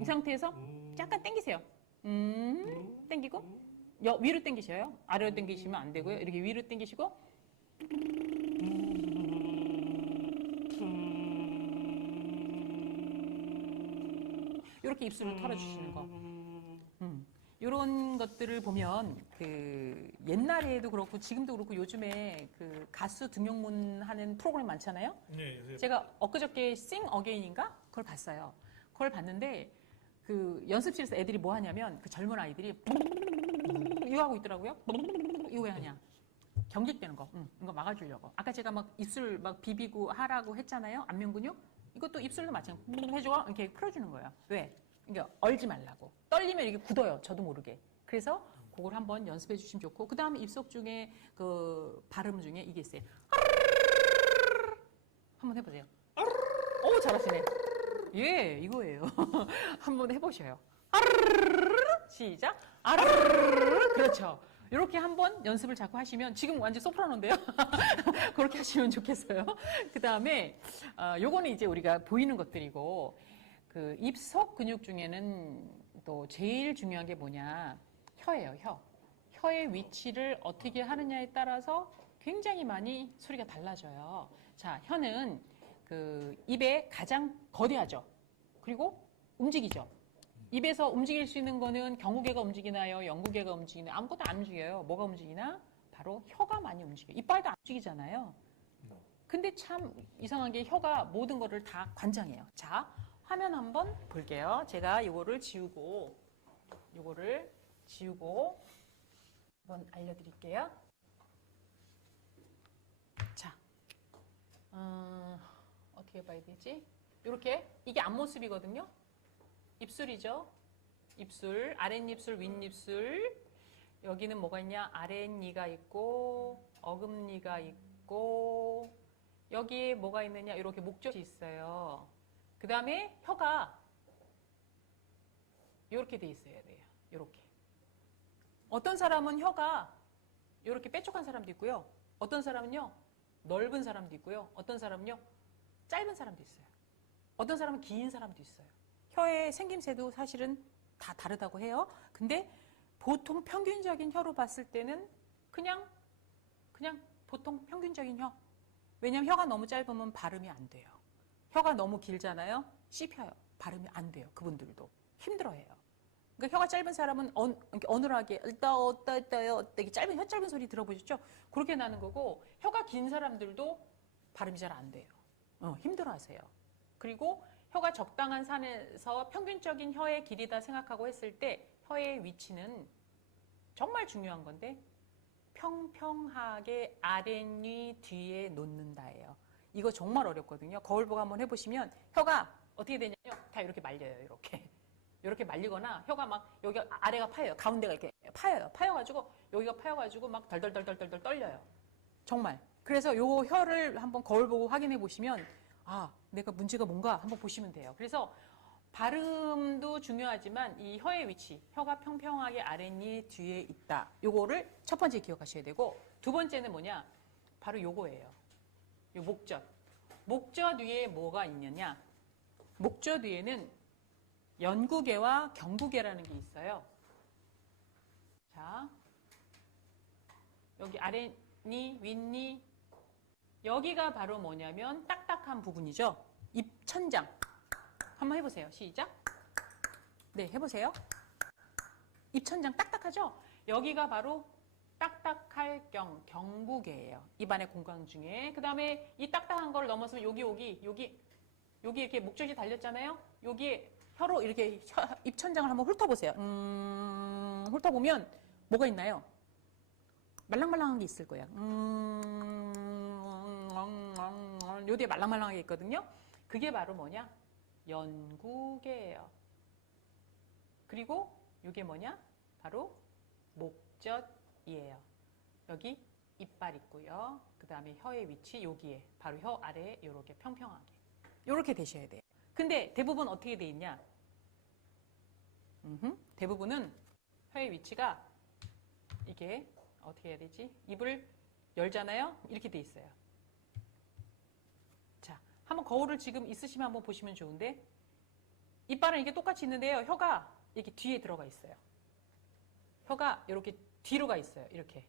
이 상태에서 잠깐 당기세요. 당기고 위로 당기셔요. 아래로 당기시면 안 되고요. 이렇게 위로 당기시고 이렇게 입술을 털어주시는 거. 이런 것들을 보면 그 옛날에도 그렇고 지금도 그렇고 요즘에 그 가수 등용문 하는 프로그램 많잖아요. 네, 제가 엊그저께 Sing Again인가 그걸 봤어요. 그걸 봤는데 그 연습실에서 애들이 뭐 하냐면 그 젊은 아이들이 이거 하고 있더라고요. 이거 왜 하냐? 경직되는 거. 이거 막아주려고. 아까 제가 막 입술 막 비비고 하라고 했잖아요. 안면 근육. 이것도 입술도 마찬가지로 해줘. 이렇게 풀어주는 거예요. 왜? 그러니까 얼지 말라고. 떨리면 이게 굳어요. 저도 모르게. 그래서 그걸 한번 연습해 주시면 좋고 그 다음에 입속 중에 그 발음 중에 이게 있어요. 한번 해보세요. 오 잘하시네. 예, 이거예요. 한번 해보셔요. 시작. 그렇죠. 이렇게 한번 연습을 자꾸 하시면 지금 완전 소프라노인데요. 그렇게 하시면 좋겠어요. 그 다음에 요거는 이제 우리가 보이는 것들이고 그 입속 근육 중에는 또 제일 중요한 게 뭐냐? 혀예요. 혀의 위치를 어떻게 하느냐에 따라서 굉장히 많이 소리가 달라져요. 자, 혀는 그 입에 가장 거대하죠. 그리고 움직이죠. 입에서 움직일 수 있는 거는 경구개가 움직이나요? 영구개가 움직이나요? 아무것도 안 움직여요. 뭐가 움직이나? 바로 혀가 많이 움직여요. 이빨도 안 움직이잖아요. 근데 참 이상한 게 혀가 모든 거를 다 관장해요. 자, 화면 한번 볼게요. 제가 이거를 지우고 한번 알려드릴게요. 자, 어떻게 봐야 되지? 이렇게 이게 앞모습이거든요. 입술이죠. 입술, 아랫입술, 윗입술. 여기는 뭐가 있냐? 아랫니가 있고 어금니가 있고 여기에 뭐가 있느냐? 이렇게 목젖이 있어요. 그 다음에 혀가 이렇게 돼 있어야 돼요. 이렇게. 어떤 사람은 혀가 이렇게 뾰족한 사람도 있고요. 어떤 사람은요, 넓은 사람도 있고요. 어떤 사람은요, 짧은 사람도 있어요. 어떤 사람은 긴 사람도 있어요. 혀의 생김새도 사실은 다 다르다고 해요. 근데 보통 평균적인 혀로 봤을 때는 그냥 보통 평균적인 혀. 왜냐면 혀가 너무 짧으면 발음이 안 돼요. 혀가 너무 길잖아요. 씹혀요. 발음이 안 돼요. 그분들도 힘들어해요. 그러니까 혀가 짧은 사람은 어눌하게 이렇게 짧은 혀 짧은 소리 들어보셨죠? 그렇게 나는 거고 혀가 긴 사람들도 발음이 잘 안 돼요. 힘들어하세요. 그리고 혀가 적당한 산에서 평균적인 혀의 길이다 생각하고 했을 때 혀의 위치는 정말 중요한 건데 평평하게 아랫니 뒤에 놓는다예요. 이거 정말 어렵거든요. 거울 보고 한번 해보시면 혀가 어떻게 되냐면 다 이렇게 말려요. 이렇게 말리거나 혀가 막 여기 아래가 파여요. 가운데가 이렇게 파여요. 파여가지고 여기가 파여가지고 막 덜덜덜덜덜 떨려요. 정말. 그래서 요 혀를 한번 거울 보고 확인해 보시면 아, 내가 문제가 뭔가 한번 보시면 돼요. 그래서 발음도 중요하지만 이 혀의 위치, 혀가 평평하게 아랫니 뒤에 있다. 요거를 첫 번째 기억하셔야 되고 두 번째는 뭐냐? 바로 요거예요. 요 목젖. 목젖 위에 뭐가 있느냐? 목젖 위에는 연구개와 경구개라는 게 있어요. 자, 여기 아랫니, 윗니, 여기가 바로 뭐냐면 딱딱한 부분이죠. 입천장. 한번 해보세요. 시작. 네, 해보세요. 입천장 딱딱하죠? 여기가 바로 딱딱할 경구개예요. 입안의 공간 중에. 그 다음에 이 딱딱한 걸 넘어서면 여기 이렇게 목젖이 달렸잖아요. 여기에 혀로 이렇게 입천장을 한번 훑어보세요. 훑어보면 뭐가 있나요? 말랑말랑한 게 있을 거예요. 요 뒤에 말랑말랑한 게 있거든요. 그게 바로 뭐냐? 연구개예요. 그리고 이게 뭐냐? 바로 목젖이에요. 여기 이빨 있고요. 그 다음에 혀의 위치 여기에 바로 혀 아래에 이렇게 평평하게 이렇게 되셔야 돼요. 근데 대부분 어떻게 돼 있냐? 대부분은 혀의 위치가 이게 어떻게 해야 되지? 입을 열잖아요. 이렇게 돼 있어요. 자, 한번 거울을 지금 있으시면 한번 보시면 좋은데 이빨은 이게 똑같이 있는데요. 혀가 이렇게 뒤에 들어가 있어요. 혀가 이렇게 뒤로 가 있어요. 이렇게.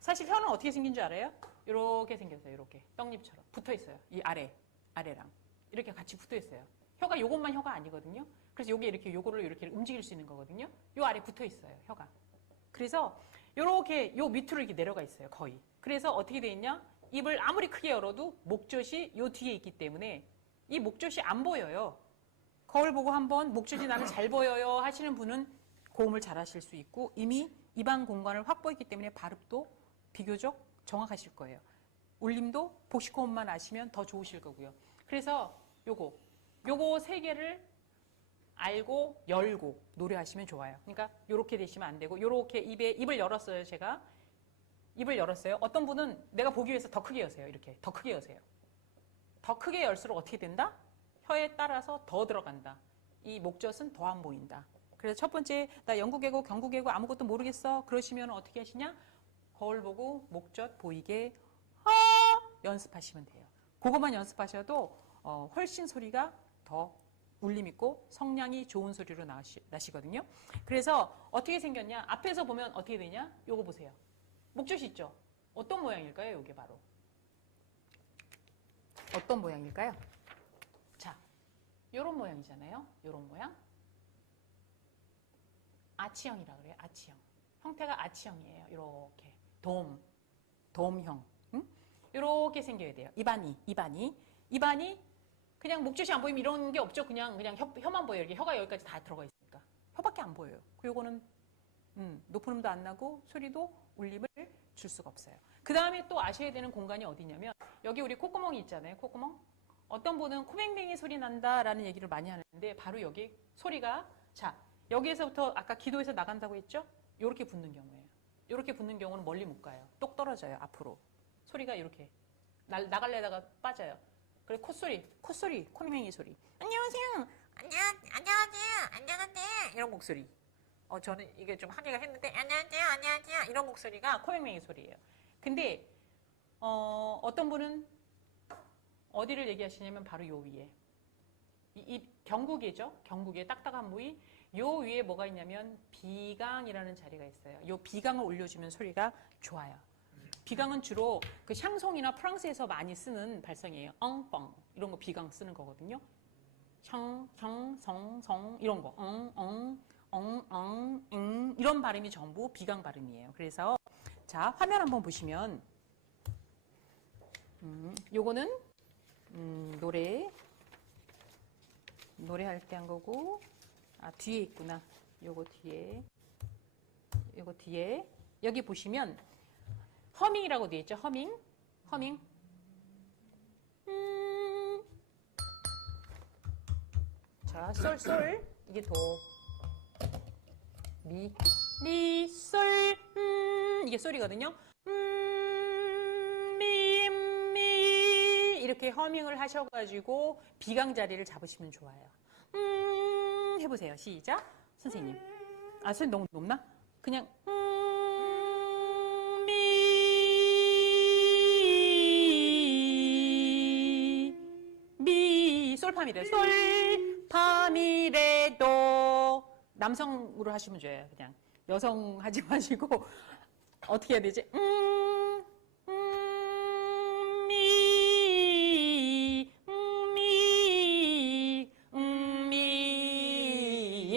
사실 혀는 어떻게 생긴 줄 알아요? 이렇게 생겼어요. 이렇게 떡잎처럼 붙어 있어요. 이 아래랑 이렇게 같이 붙어 있어요. 혀가 요것만 혀가 아니거든요. 그래서 요게 이렇게 요거를 이렇게 움직일 수 있는 거거든요. 요 아래 붙어 있어요. 혀가. 그래서 요렇게 요 밑으로 이렇게 내려가 있어요. 거의. 그래서 어떻게 돼 있냐? 입을 아무리 크게 열어도 목젖이 요 뒤에 있기 때문에 이 목젖이 안 보여요. 거울 보고 한번 목젖이 나는 잘 보여요 하시는 분은 고음을 잘 하실 수 있고 이미 입안 공간을 확보했기 때문에 발음도 비교적 정확하실 거예요. 울림도 복식호흡만 아시면 더 좋으실 거고요. 그래서 요거 세 개를 알고 열고 노래하시면 좋아요. 그러니까 요렇게 되시면 안 되고 요렇게 입을 열었어요. 제가 입을 열었어요. 어떤 분은 내가 보기 위해서 더 크게 여세요. 이렇게 더 크게 여세요. 더 크게 열수록 어떻게 된다? 혀에 따라서 더 들어간다. 이 목젖은 더 안 보인다. 그래서 첫 번째 나 영구개고 경구개고 아무것도 모르겠어. 그러시면 어떻게 하시냐? 거울 보고 목젖 보이게 연습하시면 돼요. 그것만 연습하셔도 훨씬 소리가 더 울림 있고 성량이 좋은 소리로 나시거든요. 그래서 어떻게 생겼냐? 앞에서 보면 어떻게 되냐? 요거 보세요. 목젖이 있죠? 어떤 모양일까요? 요게 바로. 어떤 모양일까요? 자, 요런 모양이잖아요. 요런 모양. 아치형이라 그래요. 아치형. 형태가 아치형이에요. 이렇게 돔형. 응? 이렇게 생겨야 돼요. 입안이 그냥 목젖이 안 보이면 이런 게 없죠. 그냥 혀만 보여요. 이렇게 혀가 여기까지 다 들어가 있으니까 혀밖에 안 보여요. 요거는 높은 음도 안 나고 소리도 울림을 줄 수가 없어요. 그 다음에 또 아셔야 되는 공간이 어디냐면 여기 우리 콧구멍이 있잖아요. 콧구멍. 어떤 분은 코맹맹이 소리 난다라는 얘기를 많이 하는데 바로 여기 소리가 자 여기에서부터 아까 기도에서 나간다고 했죠? 이렇게 붙는 경우예요. 이렇게 붙는 경우는 멀리 못 가요. 똑 떨어져요. 앞으로. 소리가 이렇게 나갈래다가 빠져요. 그래 콧소리, 코맹맹이 소리. 안녕하세요. 안녕하세요. 이런 목소리. 저는 이게 좀 하기가 했는데 안녕하세요. 이런 목소리가 코맹맹이 소리예요. 근데 어떤 분은 어디를 얘기하시냐면 바로 요 위에. 이 경국이죠. 경국에 딱딱한 부위. 요 위에 뭐가 있냐면 비강이라는 자리가 있어요. 요 비강을 올려주면 소리가 좋아요. 비강은 주로 그 샹송이나 프랑스에서 많이 쓰는 발성이에요. 엉뻥 이런 거 비강 쓰는 거거든요. 형, 성 이런 거 이런 발음이 전부 비강 발음이에요. 그래서 자 화면 한번 보시면 요거는 노래할 때 한 거고 뒤에 있구나. 요거 뒤에 여기 보시면 허밍이라고 되어 있죠. 허밍. 자, 솔 이게 도, 미, 솔, 이게 솔이거든요. 미 이렇게 허밍을 하셔가지고 비강 자리를 잡으시면 좋아요. 해보세요. 시작. 선생님. 소리 너무 높나? 그냥 미 솔파미레 솔파미레도 남성으로 하시면 좋아요. 그냥 여성 하지 마시고 어떻게 해야 되지?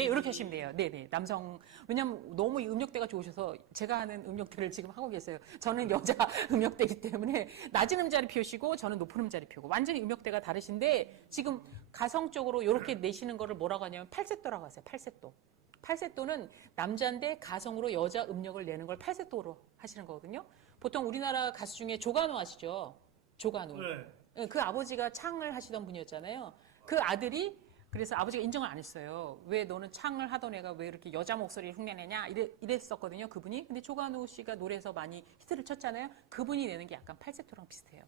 이렇게 하시면 돼요. 네네. 남성. 왜냐면 너무 이 음역대가 좋으셔서 제가 하는 음역대를 지금 하고 계세요. 저는 여자 음역대이기 때문에 낮은 음자리 피우시고 저는 높은 음자리 피우고 완전히 음역대가 다르신데 지금 가성적으로 이렇게 내시는 거를 뭐라고 하냐면 팔세도라고 하세요. 팔세도. 팔세도는 남자인데 가성으로 여자 음역을 내는 걸 팔세도로 하시는 거거든요. 보통 우리나라 가수 중에 조관우 아시죠? 조관우. 네. 그 아버지가 창을 하시던 분이었잖아요. 그 아들이 그래서 아버지가 인정을 안 했어요. 왜 너는 창을 하던 애가 왜 이렇게 여자 목소리를 흉내내냐 이랬었거든요. 그분이. 근데 조관우 씨가 노래에서 많이 히트를 쳤잖아요. 그분이 내는 게 약간 팔세토랑 비슷해요.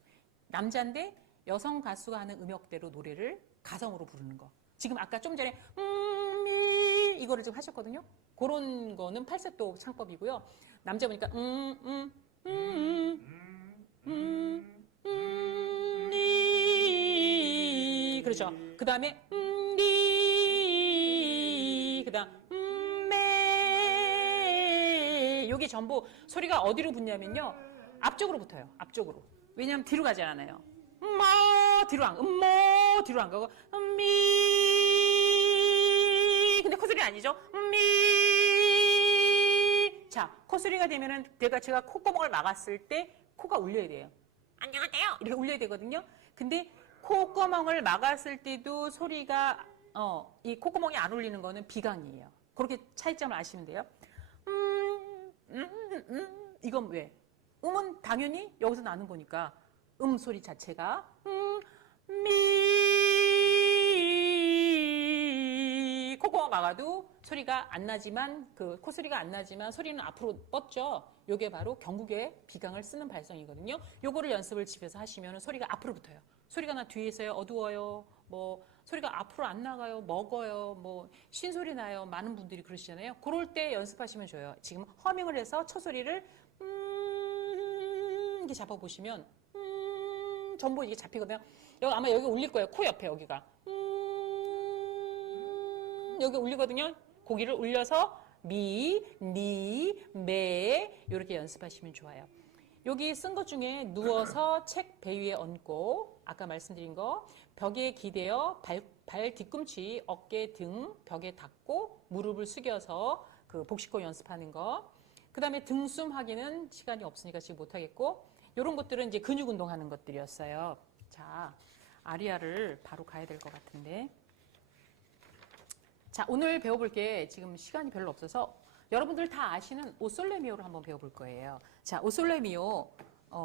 남자인데 여성 가수가 하는 음역대로 노래를 가성으로 부르는 거. 지금 아까 좀 전에 이거를 지금 하셨거든요. 그런 거는 팔세토 창법이고요. 남자 보니까 그렇죠. 그 다음에 그다음 요게 전부 소리가 어디로 붙냐면요. 앞쪽으로 붙어요. 앞쪽으로. 왜냐하면 뒤로 가지 않아요. 뒤로 안 가고 근데 콧소리 아니죠? 자, 콧소리가 되면은 제가 콧구멍을 막았을 때 코가 울려야 돼요. 안녕하세요. 이렇게 울려야 되거든요. 근데 콧구멍을 막았을 때도 소리가 이 콧구멍이 안 울리는 거는 비강이에요. 그렇게 차이점을 아시면 돼요. 이건 왜? 음은 당연히 여기서 나는 거니까 소리 자체가 콧구멍 막아도 소리가 안 나지만 그 콧소리가 안 나지만 소리는 앞으로 뻗죠. 요게 바로 경국의 비강을 쓰는 발성이거든요. 요거를 연습을 집에서 하시면 소리가 앞으로 붙어요. 소리가 나 뒤에 있어요. 어두워요. 뭐 소리가 앞으로 안 나가요. 먹어요. 뭐 쉰소리 나요. 많은 분들이 그러시잖아요. 그럴 때 연습하시면 좋아요. 지금 허밍을 해서 첫 소리를 이렇게 잡아보시면 전부 이게 잡히거든요. 아마 여기 울릴 거예요. 코 옆에 여기가. 여기 올리거든요. 고기를 올려서 미, 니, 매 이렇게 연습하시면 좋아요. 여기 쓴 것 중에 누워서 책 배 위에 얹고 아까 말씀드린 거 벽에 기대어 발 뒤꿈치, 어깨, 등 벽에 닿고 무릎을 숙여서 그 복식호 연습하는 거. 그 다음에 등숨 하기는 시간이 없으니까 지금 못하겠고 이런 것들은 이제 근육 운동하는 것들이었어요. 자, 아리아를 바로 가야 될 것 같은데. 자, 오늘 배워볼 게 지금 시간이 별로 없어서 여러분들 다 아시는 오솔레미오를 한번 배워볼 거예요. 자, 오솔레미오.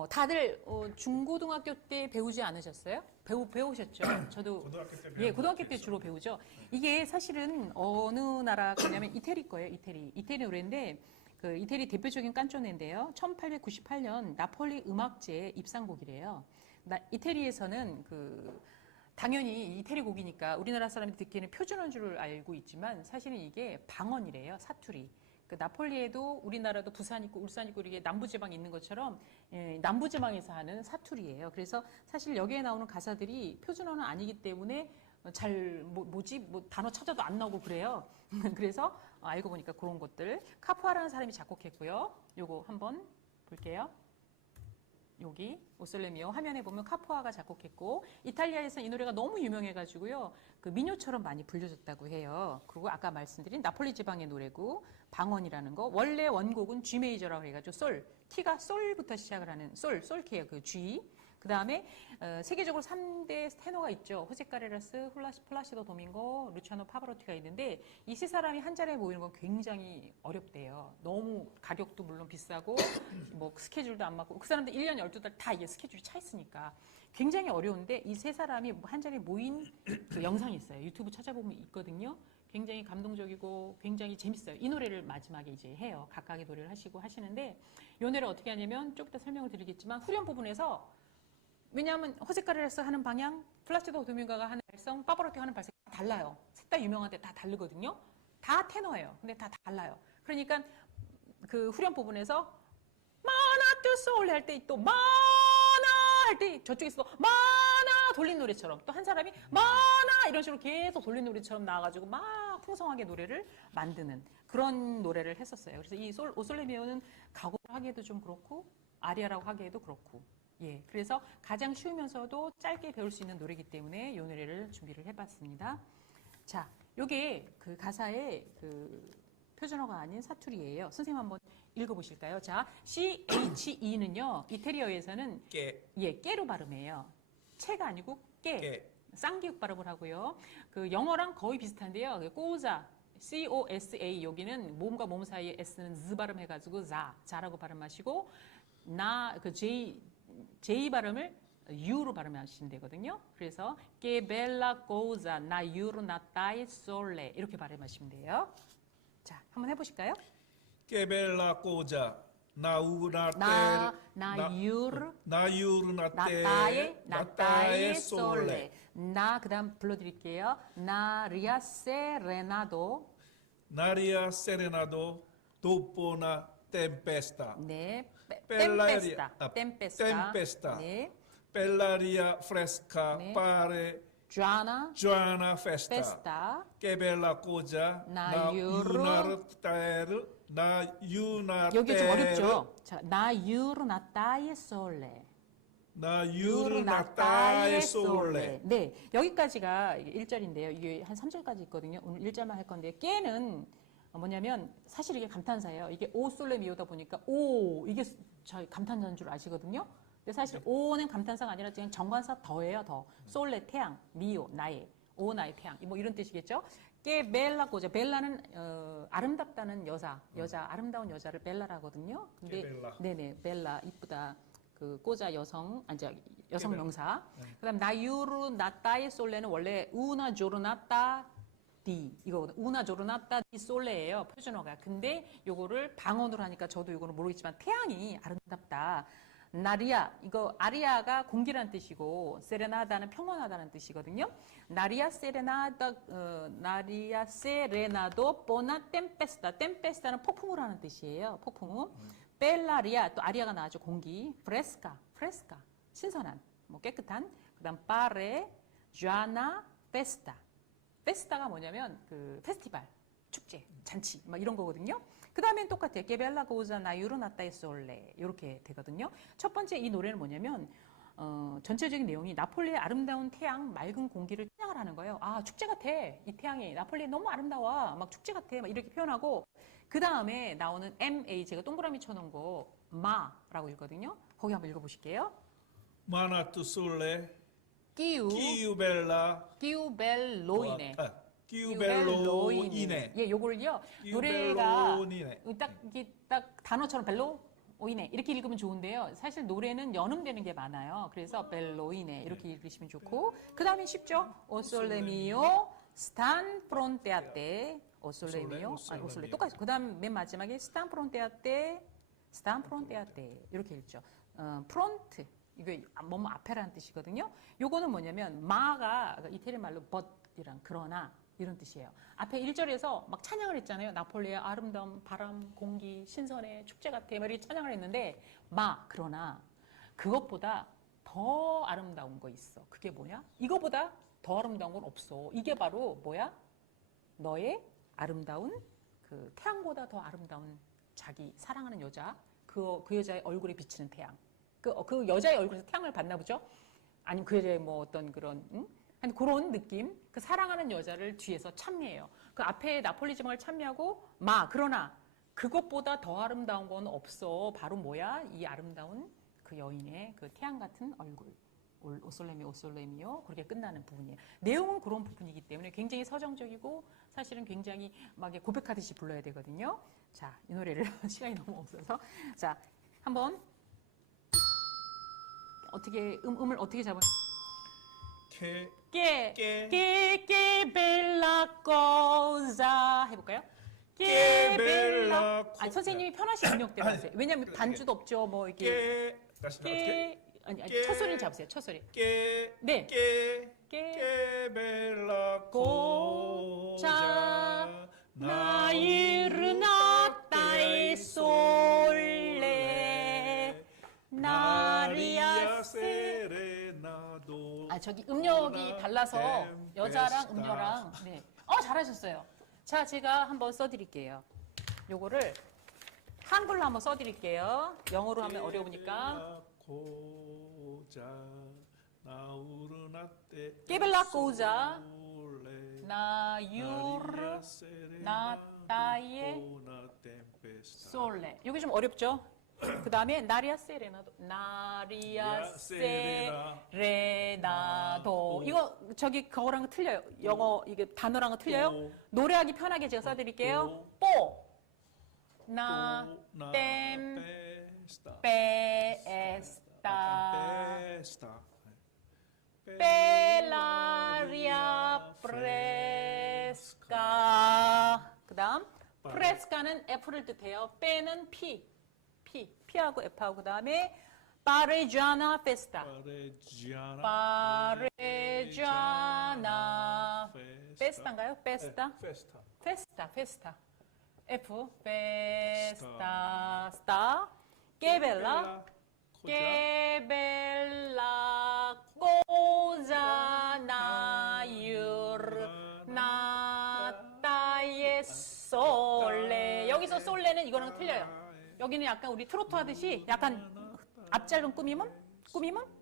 다들 중고등학교 때 배우지 않으셨어요? 배우셨죠? 저도 고등학교 때 예, 고등학교 때 주로 배우죠. 이게 사실은 어느 나라 거냐면 이태리 거예요. 이태리 노래인데 그 이태리 대표적인 깐쪼네인데요. 1898년 나폴리 음악제 입상곡이래요. 이태리에서는 당연히 이태리 곡이니까 우리나라 사람들이 듣기에는 표준어인 줄 알고 있지만 사실은 이게 방언이래요. 사투리. 그 나폴리에도 우리나라도 부산 있고 울산 있고 이렇게 남부지방 있는 것처럼 남부지방에서 하는 사투리예요. 그래서 사실 여기에 나오는 가사들이 표준어는 아니기 때문에 잘 단어 찾아도 안 나오고 그래요. 그래서 알고 보니까 그런 것들. 카푸아라는 사람이 작곡했고요. 요거 한번 볼게요. 여기 오솔레미오 화면에 보면 카푸아가 작곡했고 이탈리아에서는 이 노래가 너무 유명해가지고요 그 민요처럼 많이 불려졌다고 해요. 그리고 아까 말씀드린 나폴리 지방의 노래고 방언이라는 거 원래 원곡은 G 메이저라고 해가지고 솔 키가 솔부터 시작을 하는 솔 키예요. 그 G 그 다음에 세계적으로 3대 테너가 있죠. 호세 카레라스, 플라시도 도밍고, 루치아노 파바로티가 있는데 이 세 사람이 한 자리에 모이는 건 굉장히 어렵대요. 너무 가격도 물론 비싸고 뭐 스케줄도 안 맞고 그 사람들 1년 12달 다 이게 스케줄이 차 있으니까 굉장히 어려운데 이 세 사람이 한 자리에 모인 그 영상이 있어요. 유튜브 찾아보면 있거든요. 굉장히 감동적이고 굉장히 재밌어요. 이 노래를 마지막에 이제 해요. 각각의 노래를 하시고 하시는데 이 노래를 어떻게 하냐면 좀 이따 설명을 드리겠지만 후렴 부분에서 왜냐하면 호세카레라스 하는 방향, 플라시도 도밍고가 하는 발성, 파바로티 하는 발성이 다 달라요. 셋 다 유명한데 다 다르거든요. 다 테너예요. 근데 다 달라요. 그러니까 그 후렴 부분에서 마나 뚜솔 할 때 또 마나 할 때 저쪽에서 마나 돌린 노래처럼 또 한 사람이 마나 이런 식으로 계속 돌린 노래처럼 나와가지고 막 풍성하게 노래를 만드는 그런 노래를 했었어요. 그래서 이 오솔레미오는 가곡을 하기에도 좀 그렇고 아리아라고 하기에도 그렇고 예, 그래서 가장 쉬우면서도 짧게 배울 수 있는 노래이기 때문에 이 노래를 준비를 해봤습니다. 자, 요게 그 가사의 그 표준어가 아닌 사투리예요. 선생님 한번 읽어보실까요? 자, CHE는요, 이태리어에서는 깨로 발음해요. 채가 아니고 깨. 쌍기역 발음을 하고요. 그 영어랑 거의 비슷한데요. 꼬자, COSA 여기는 몸과 몸 사이에 S는 Z 발음해가지고 자라고 발음하시고 J 발음을 U로 발음하시면 되거든요. 그래서 Que bella cosa, na giornata e sole 이렇게 발음하시면 돼요. 자, 한번 해보실까요? Que bella cosa, 나타에 솔레. 나 그다음 불러드릴게요. 나리아 세레나도. Naria serenado dopo una tempesta. 네. Tempesta. tempesta. 네. Bell'aria fresca 네. pare Gianna festa. Che bella cosa, 여기 좀 어렵죠? 자, 나 유르나타에 솔레. 네, 여기까지가 1절인데요. 이게 한 3절까지 있거든요. 오늘 1절만 할 건데 깨는 뭐냐면 사실 이게 감탄사예요. 이게 오 솔레 미오다 보니까 오 이게 저희 감탄사인 줄 아시거든요. 근데 사실 오는 감탄사가 아니라 그냥 정관사 더예요. 더 솔레 태양, 미오 나의 오 나의 태양 뭐 이런 뜻이겠죠. 깨 벨라 꼬자 벨라는 아름답다는 여자 아름다운 여자를 벨라라거든요. 근데 네네 벨라 이쁘다. 그 꼬자 여성 명사. 그다음 나유루 나타의 솔레는 원래 우나 조르나타 디 이거거든. 우나 조르나타 디 솔레예요. 표준어가. 근데 요거를 방언으로 하니까 저도 요거는 모르겠지만 태양이 아름답다. 나리아 이거 아리아가 공기라는 뜻이고 세레나다는 평온하다는 뜻이거든요. 나리아 세레나도 보나 템페스타는 폭풍을 하는 뜻이에요. 폭풍. 벨라리아 또 아리아가 나왔죠. 공기. 프레스카 신선한 뭐 깨끗한. 그다음 파레 쥐아나 페스타 페스타가 뭐냐면 그 페스티벌, 축제, 잔치 막 이런 거거든요. 그 다음엔 똑같아요. Che bella cosa na giornata e sole 이렇게 되거든요. 첫 번째 이 노래는 뭐냐면 전체적인 내용이 나폴리의 아름다운 태양, 맑은 공기를 찬양을 하는 거예요. 아, 축제 같아. 이 태양이 나폴리 너무 아름다워. 막 축제 같아. 막 이렇게 표현하고 그 다음에 나오는 MA 제가 동그라미 쳐놓은 거 마라고 읽거든요. 거기 한번 읽어보실게요. Mana tu sole, 끼우 kiu bella, 끼우벨로이네. kiu belloine. 예, 요걸요. Più 노래가 bellonine. 딱 이게 딱 단어처럼 벨로이네 이렇게 읽으면 좋은데요. 사실 노래는 연음되는 게 많아요. 그래서 벨로이네 이렇게 읽으시면 좋고 그 다음에 쉽죠. 오솔레미오 스탄 프론테아테 오솔레미오 오솔레 똑같이 그 다음 맨 마지막에 스탄 프론테아테 이렇게 읽죠. 프론트 이게 뭐뭐 앞에라는 뜻이거든요. 요거는 뭐냐면 마가 이태리 말로 but이랑 그러나 이런 뜻이에요. 앞에 1절에서 막 찬양을 했잖아요. 나폴리의 아름다운 바람, 공기, 신선해, 축제 같아. 이렇게 찬양을 했는데 그러나 그것보다 더 아름다운 거 있어. 그게 뭐냐? 이거보다 더 아름다운 건 없어. 이게 바로 뭐야? 너의 아름다운 그 태양보다 더 아름다운 자기 사랑하는 여자 그 여자의 얼굴에 비치는 태양. 그 여자의 얼굴에서 태양을 봤나 보죠? 아니면 그 여자의 뭐 어떤 그런 한 그런 느낌? 그 사랑하는 여자를 뒤에서 찬미해요. 그 앞에 나폴리 지방을 찬미하고 그러나 그것보다 더 아름다운 건 없어. 바로 뭐야? 이 아름다운 그 여인의 그 태양 같은 얼굴. 오솔레미오 그렇게 끝나는 부분이에요. 내용은 그런 부분이기 때문에 굉장히 서정적이고 사실은 굉장히 막 고백하듯이 불러야 되거든요. 자, 이 노래를 시간이 너무 없어서 자, 한번 어떻게 음을 어떻게 잡아? Che che bella cosa 해볼까요? Che bella 아니 선생님이 편하신 음역대로 하세요. 왜냐하면 단주도 없죠. 뭐 이게 che 다시 어떻게? 아니 첫 소리를 잡으세요. 첫 소리. Che 네. che bella cosa na giornata e sole naria serenado. 저기 음역이 달라서 여자랑 음녀랑 네. 잘하셨어요. 자, 제가 한번 써드릴게요. 요거를 한글로 한번 써드릴게요. 영어로 하면 어려우니까. Che bella cosa na giornata e sole. 여기 좀 어렵죠? 그 다음에 나리아 세레나도 이거 저기 그거랑 틀려요. 영어 이게 단어랑은 틀려요. 노래하기 편하게 제가 써드릴게요. 나 템페스타 벨라리아 프레스카 그 다음 프레스카는 F를 뜻해요. 빼는 P하고 F하고 그 다음에 파레지아나 페스타 페스타인가요? 페스타 F 페스타 스타 깨벨라 cosa na giornata e sole 여기서 솔레는 이거랑 틀려요. 여기는 약간 우리 트로트 하듯이 약간 앞잘은 꾸미면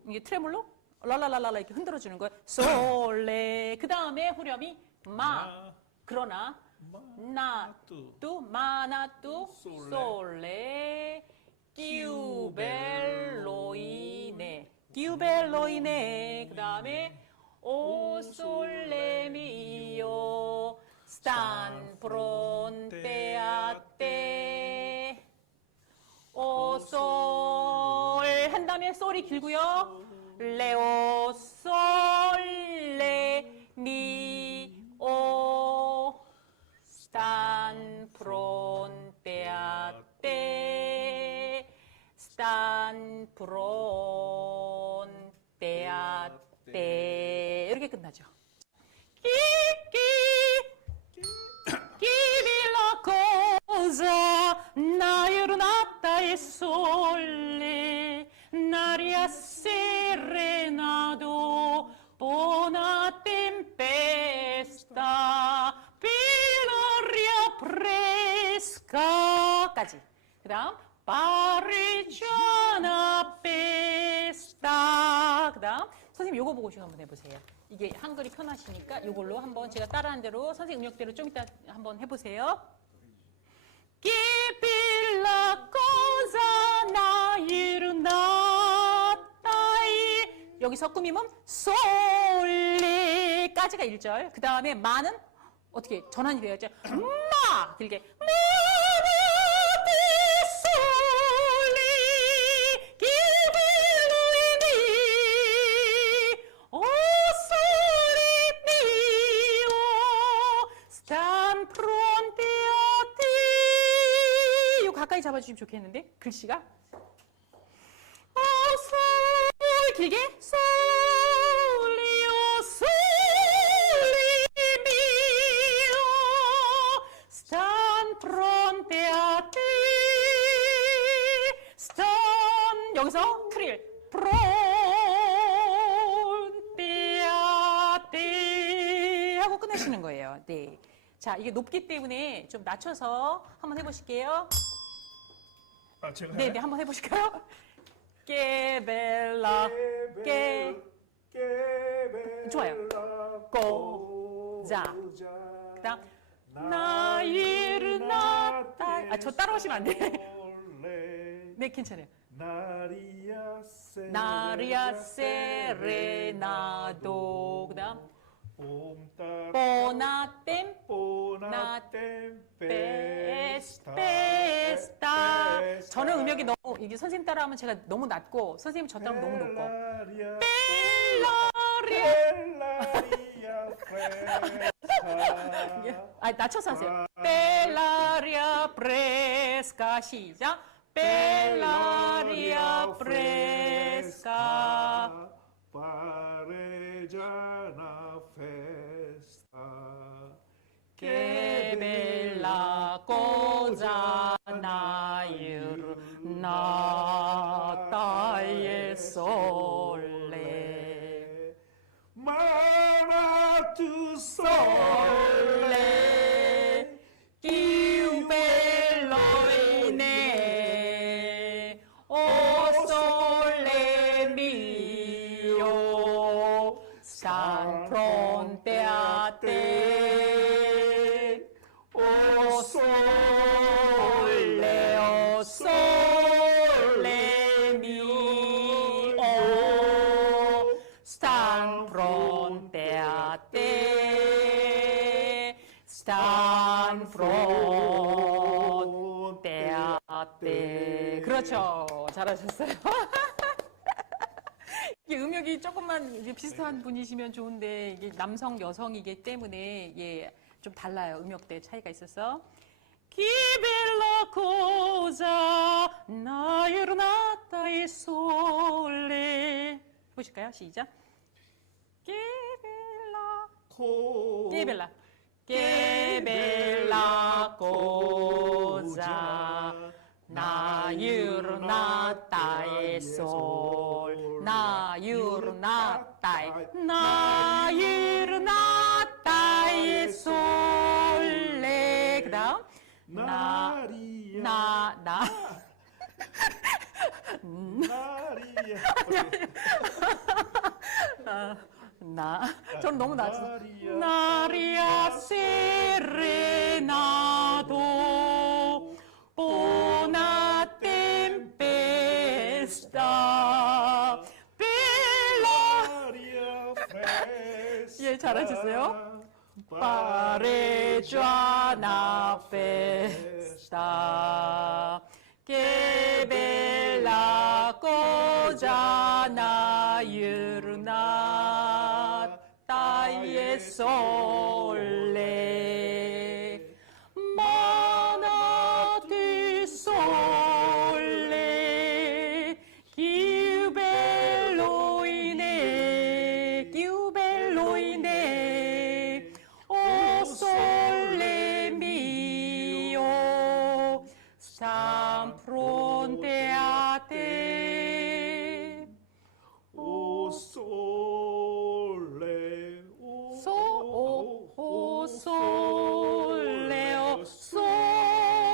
이게 트레몰로 랄랄랄라 이렇게 흔들어주는 거예요. 솔레 그 다음에 후렴이 그러나 마나뚜 솔레 기우벨로이네 그 다음에 오 솔레미오 스탄 프론테 아테 오솔 한 다음에 솔이 길고요. 레오 솔레 미오 스탄 프론테 아테 스탄 프론테 아테 이렇게 끝나죠. cosa na giornata e sole n'aria serenado buona tempesta 라까지. 그 다음 바리자나 페스타. 그 다음 선생님 요거 보고 지금 한번 해보세요. 이게 한글이 편하시니까 이걸로 한번 제가 따라한 대로 선생님 음역대로 좀 이따 한번 해보세요. Que bella cosa 나이르나타이. 여기서 꾸밈은 솔레까지가 1절. 그 다음에 마는 어떻게 전환이 되었죠? 마 길게 가까이 잡아주시면 좋겠는데 글씨가 솔 길게 솔리오 솔리미오 스탄 프론테 아테 스탄 여기서 크릴 프론테 아테 하고 끝내시는 거예요. 네. 자, 이게 높기 때문에 좀 낮춰서 한번 해보실게요. 아, 제가 네, 한번 해보실까요? 깨벨라 깨 좋아요. 꼬자 그다음 나이르나타 저 따라오시면 안 돼. 네, 괜찮아요. 나리아 세레나도 그다음 보나템 페스타. 저는 음역이 너무 이게 선생님 따라하면 제가 너무 낮고 선생님 저 따라하면 너무 높고 낮춰서 하세요. 벨라리아 프레스카 시작. 벨라리아 프레스카 Parreggiana festa che bella cosa nata il sole Mana tu sole più bello in me o sole mio stan fronte a te o sole mio stan fronte a te stan fronte a te. 그렇죠. 잘하셨어요. 이게 음역이 조금만 이제 비슷한 분이시면 좋은데 이게 남성 여성이기 때문에 예, 좀 달라요. 음역대 차이가 있어서. Che bella cosa nata il sole. 보실까요? 시작. Che bella Che bella Che bella cosa nata il sole nata il sole. 그다음 전 너무 낮았어. 나리아 세레나도 보나 템페스타 벨라. 예, 잘하셨어요. Pareggiana festa, che bella cosa nata il sole, mana di sole, più bello in me, più bello in me. O sole mio, stan fronte a te. O sole, O sole, o sole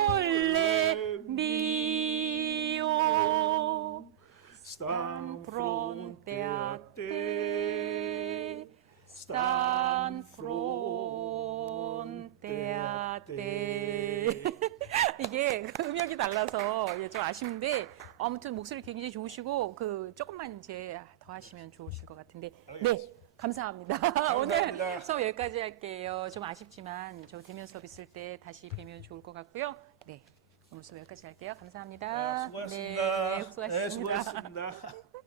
그 음역이 달라서 예, 좀 아쉬운데 아무튼 목소리 굉장히 좋으시고 그 조금만 이제 더 하시면 좋으실 것 같은데 네 감사합니다. 오늘 수업 여기까지 할게요. 좀 아쉽지만 저 대면 수업 있을 때 다시 뵈면 좋을 것 같고요. 네 오늘 수업 여기까지 할게요. 감사합니다. 수고하셨습니다. 네, 수고하셨습니다. 네, 수고하셨습니다.